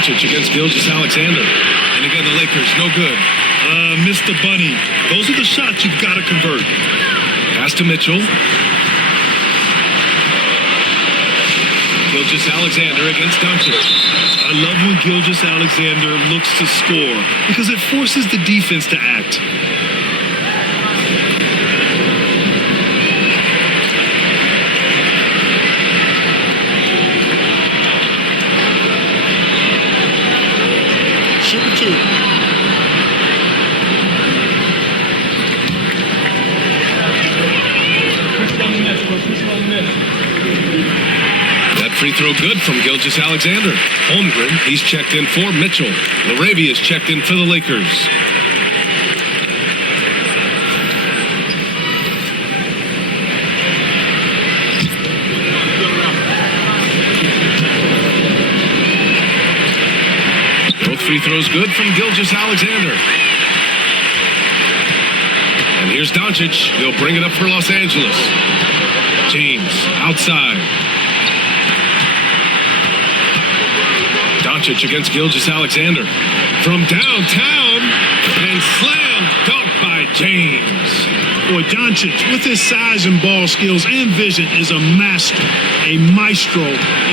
Doncic against Gilgeous-Alexander. And again, the Lakers, no good. Mr. Bunny. Those are the shots you've got to convert. Pass to Mitchell. Gilgeous-Alexander against Doncic. I love when Gilgeous-Alexander looks to score because it forces the defense to act. Shooting two. That free throw good from Gilgeous-Alexander. Holmgren, he's checked in for Mitchell. LaRavia is checked in for the Lakers. Both free throws good from Gilgeous-Alexander. And here's Doncic. He'll bring it up for Los Angeles. James outside. Doncic against Gilgeous-Alexander. From downtown. And slam dunk by James. Boy, Doncic, with his size and ball skills and vision, is a master, a maestro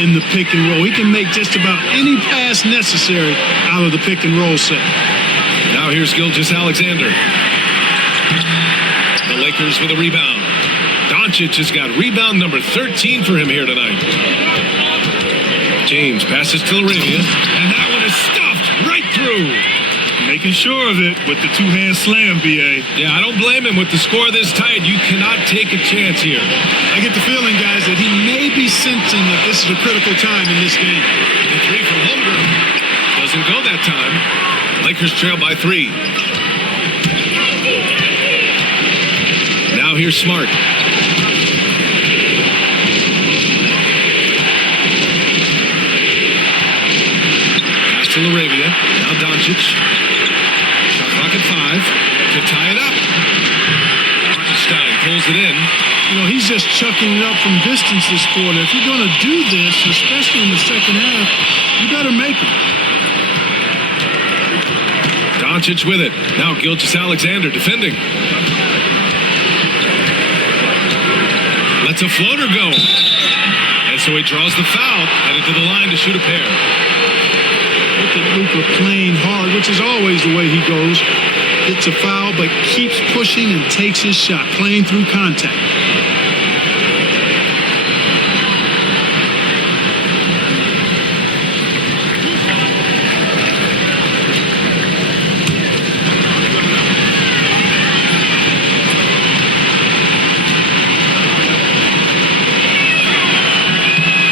in the pick and roll. He can make just about any pass necessary out of the pick and roll set. Now here's Gilgeous-Alexander. The Lakers with a rebound. Doncic has got rebound number 13 for him here tonight. James passes to LaRavia, and that one is stuffed right through. Making sure of it with the two-hand slam, B.A. Yeah, I don't blame him. With the score this tight, you cannot take a chance here. I get the feeling, guys, that he may be sensing that this is a critical time in this game. The three from Holmgren doesn't go that time. Lakers trail by 3. Now here's Smart. Pass to LaRavia. Now Doncic. Shot clock at 5 to tie it up. Hartenstein pulls it in. You know, he's just chucking it up from distance this quarter. If you're going to do this, especially in the second half, you better make them. Doncic with it. Now Gilgeous-Alexander defending. Lets a floater go. And so he draws the foul, headed to the line to shoot a pair. Look at Luka playing hard, which is always the way he goes. Hits a foul, but keeps pushing and takes his shot, playing through contact.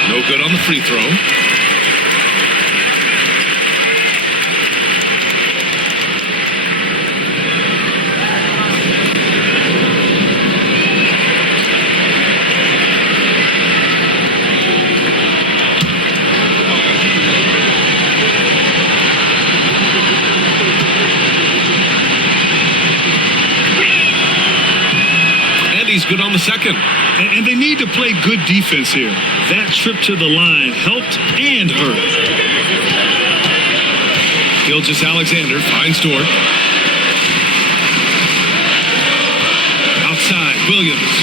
No good on the free throw. Good on the second. And they need to play good defense here. That trip to the line helped and hurt. Gilgeous-Alexander finds Dort. Outside, Williams.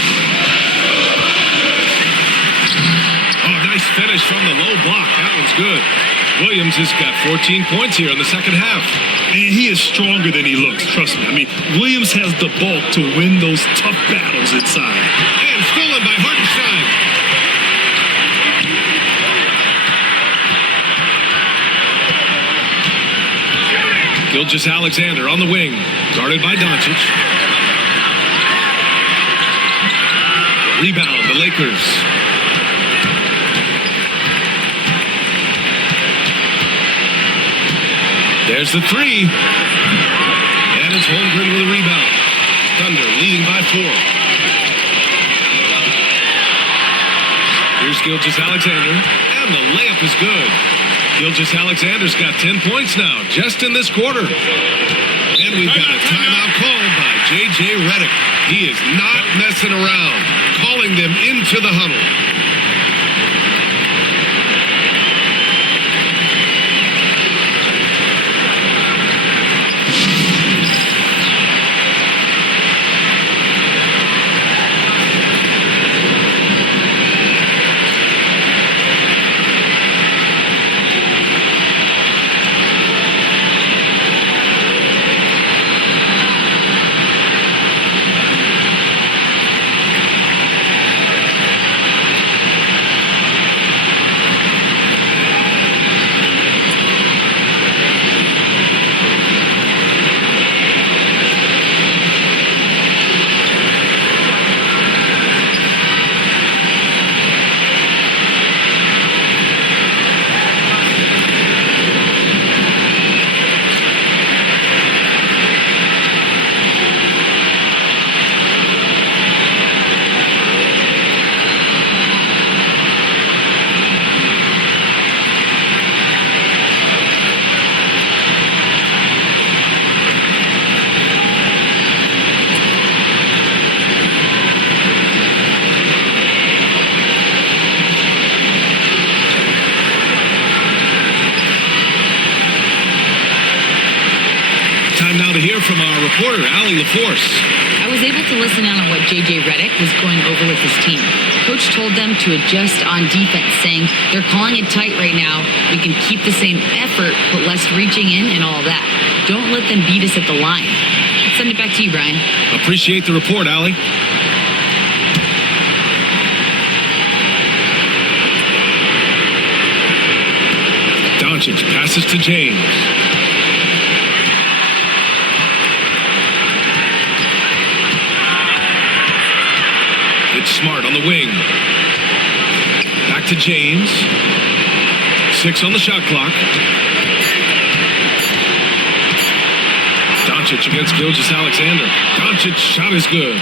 Oh, nice finish from the low block. That one's good. Williams has got 14 points here in the second half. And he is stronger than he looks, trust me. I mean, Williams has the bulk to win those tough battles inside. And stolen by Hartenstein. Gilgeous-Alexander on the wing, guarded by Doncic. Rebound, the Lakers. There's the three. And it's Holmgren with a rebound. Thunder leading by 4. Here's Gilgeous-Alexander. And the layup is good. Gilgeous-Alexander's got 10 points now, just in this quarter. And we've got a timeout called by J.J. Redick. He is not messing around, calling them into the huddle. from our reporter, Allie LaForce. I was able to listen in on what J.J. Redick was going over with his team. Coach told them to adjust on defense, saying they're calling it tight right now. We can keep the same effort, but less reaching in and all that. Don't let them beat us at the line. Let's send it back to you, Brian. Appreciate the report, Allie. Doncic passes to James. It's Smart on the wing. Back to James. 6 on the shot clock. Doncic against Gilgeous-Alexander. Doncic shot is good.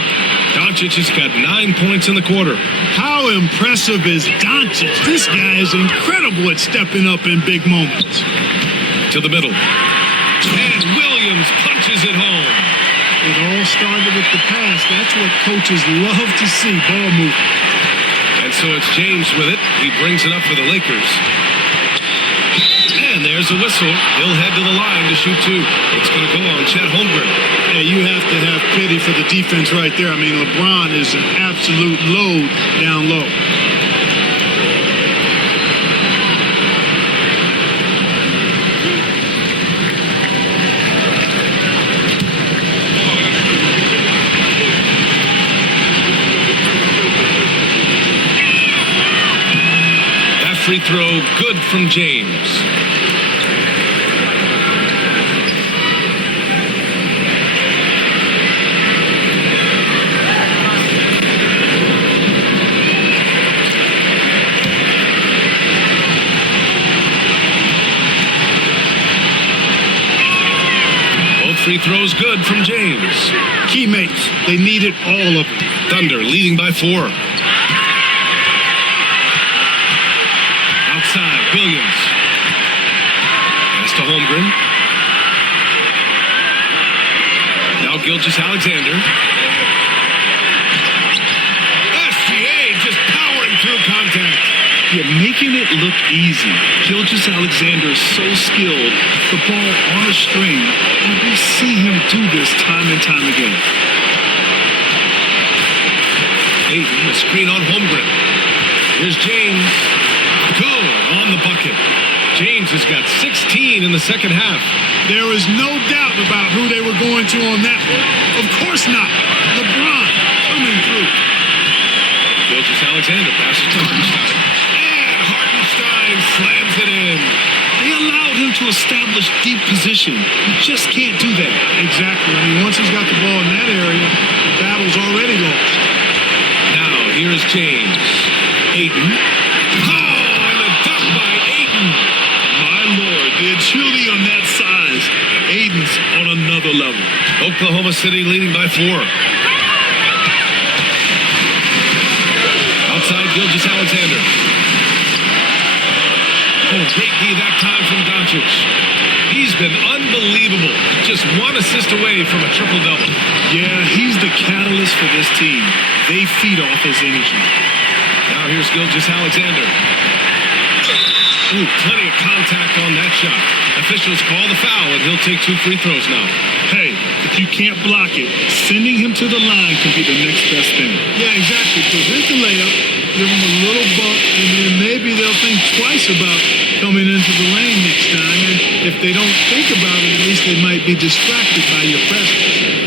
Doncic has got 9 points in the quarter. How impressive is Doncic? This guy is incredible at stepping up in big moments. To the middle. And Williams punches it home. It all started with the pass. That's what coaches love to see, ball movement. And so it's James with it. He brings it up for the Lakers. And there's a whistle. He'll head to the line to shoot 2. It's going to go on Chet Holmgren. Yeah, you have to have pity for the defense right there. I mean, LeBron is an absolute load down low. That free throw good from James. Free throws good from James. Teammates, they needed all of it. Thunder leading by 4. Outside, Williams. Pass to Holmgren. Now Gilgeous-Alexander. SGA just powering through contact. You're making it look easy. Gilgeous-Alexander is so skilled. The ball on a string, and we see him do this time and time again. Ayton, a screen on Holmgren. Here's James. Good on the bucket. James has got 16 in the second half. There is no doubt about who they were going to on that one. Of course not. LeBron coming through. Gilgeous-Alexander passes to Hartenstein. And Hartenstein slams it in. They allowed him to establish deep position. You just can't do that. Exactly. I mean, once he's got the ball in that area, the battle's already lost. Now, here is James. Ayton. Oh, and a dunk by Ayton. My Lord, the agility on that size. Aiden's on another level. Oklahoma City leading by 4. Outside Gilgeous-Alexander. Oh, great D that time from Doncic. He's been unbelievable. Just 1 assist away from a triple-double. Yeah, he's the catalyst for this team. They feed off his energy. Now here's Gilgeous-Alexander. Ooh, plenty of contact on that shot. Officials call the foul, and he'll take 2 free throws now. Hey, if you can't block it, sending him to the line can be the next best thing. Yeah, exactly. Prevent the layup, give them a little bump, and then maybe they'll think twice about coming into the lane next time. And if they don't think about it, at least they might be distracted by your presence.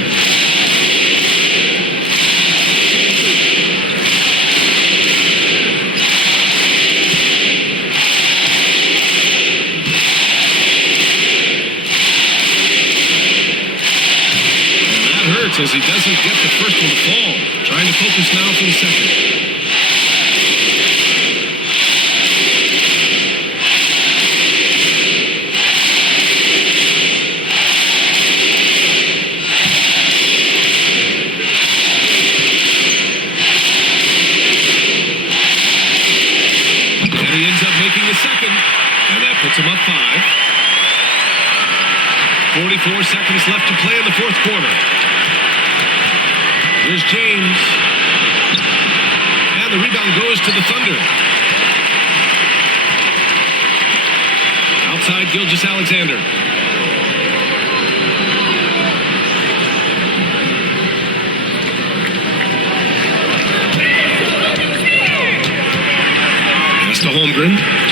As he doesn't get the first one to fall. Trying to focus now for the second. And he ends up making the second. And that puts him up 5. 44 seconds left to play in the fourth quarter. Here's James. And the rebound goes to the Thunder. Outside Gilgeous-Alexander.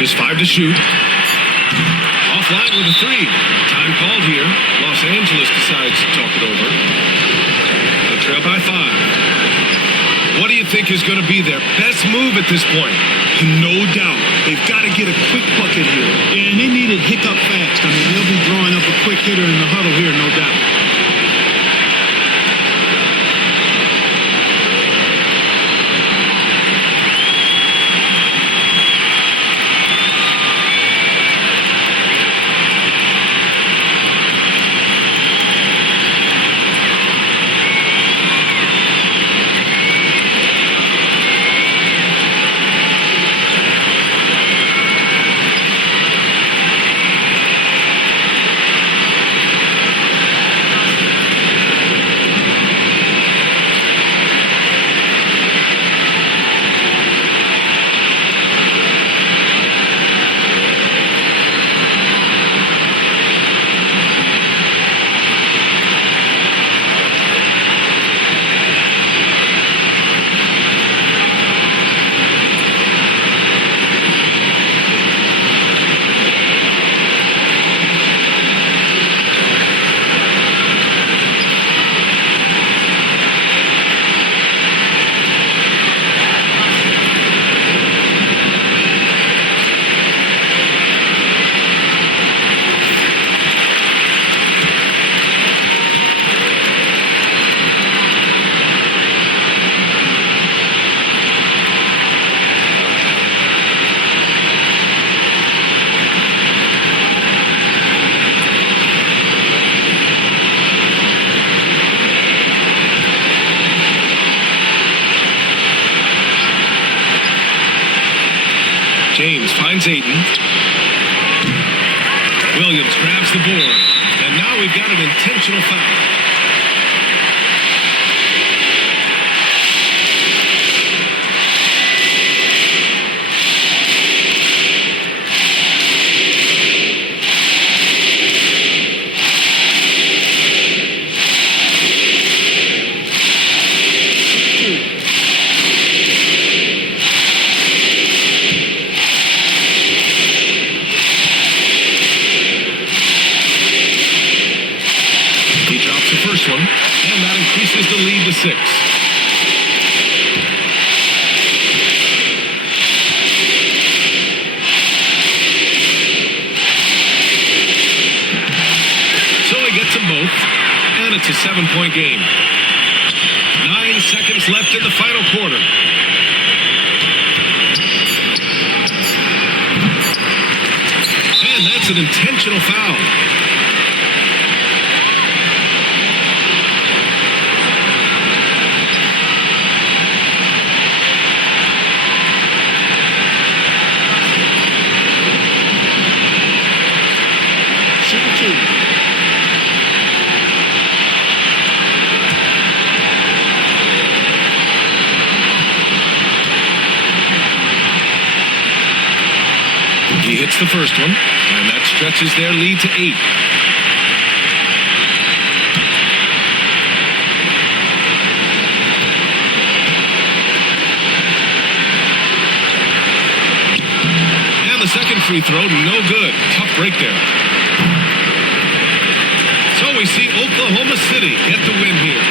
Just 5 to shoot. Offline with a 3. Time called here. Los Angeles decides to talk it over. They trail by 5. What do you think is going to be their best move at this point? No doubt. They've got to get a quick bucket here. Yeah, and they need it hiccup fast. I mean, they'll be drawing up a quick hitter in the huddle here, no doubt. James finds Ayton. Williams grabs the board. And now we've got an intentional foul. First one, and that increases the lead to 6. So he gets them both, and it's a 7-point game. 9 seconds left in the final quarter. And that's an intentional foul. He hits the first one, and that stretches their lead to 8. And the second free throw, no good. Tough break there. So we see Oklahoma City get the win here.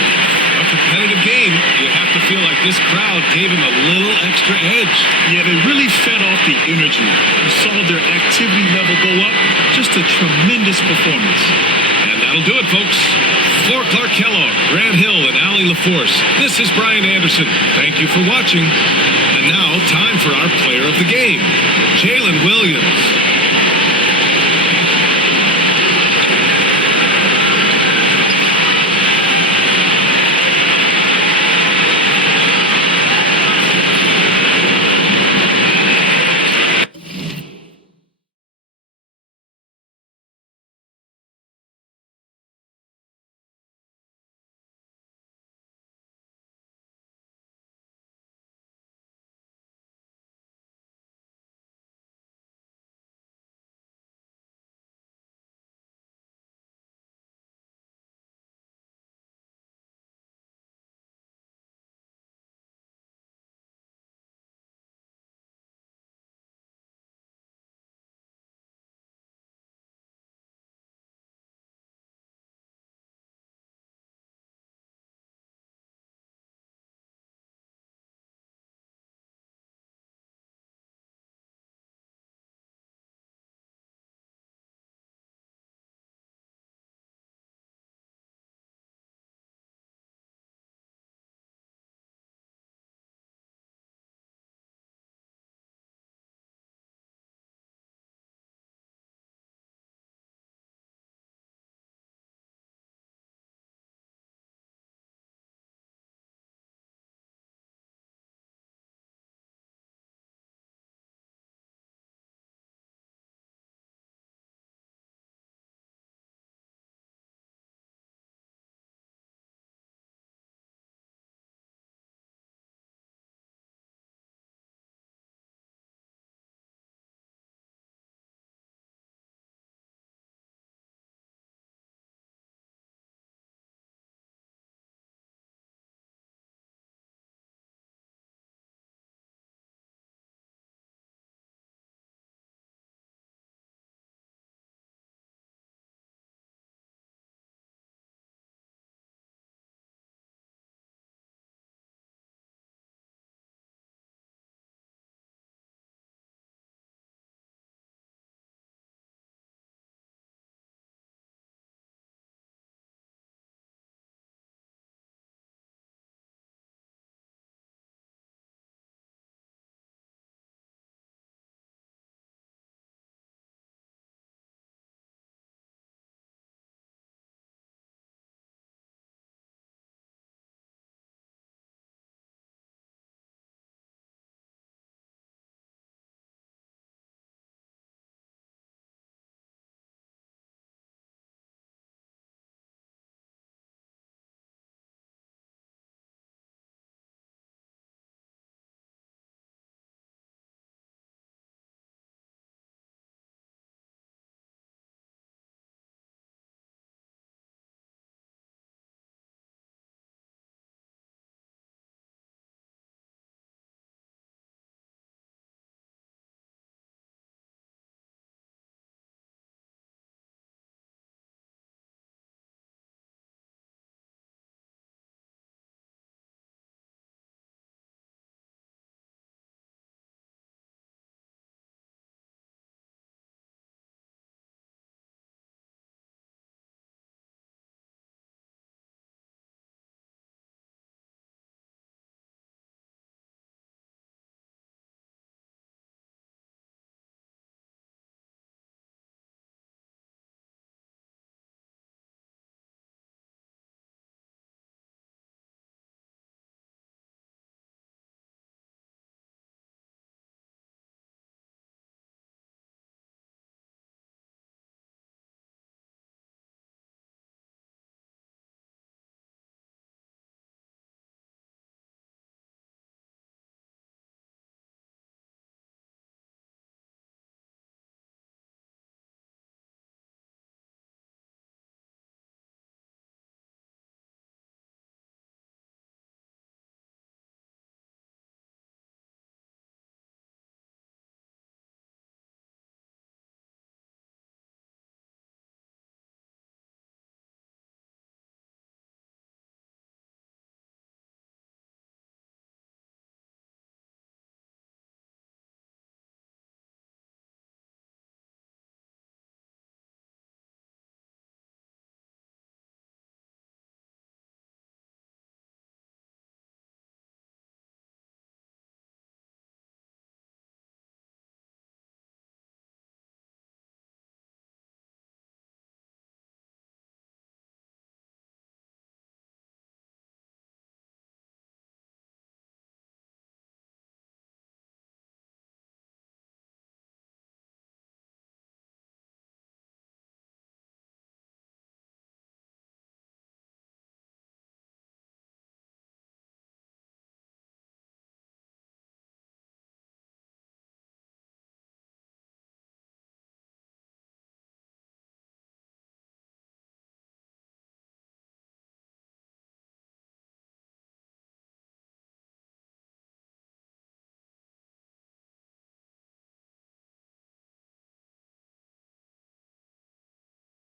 A competitive game. You have to feel like this crowd gave him a little extra edge. Yeah, they really fed off the energy. You saw their activity level go up. Just a tremendous performance. And that'll do it, folks. For Clark Kellogg, Grant Hill, and Allie LaForce, this is Brian Anderson. Thank you for watching. And now, time for our player of the game, Jalen Williams.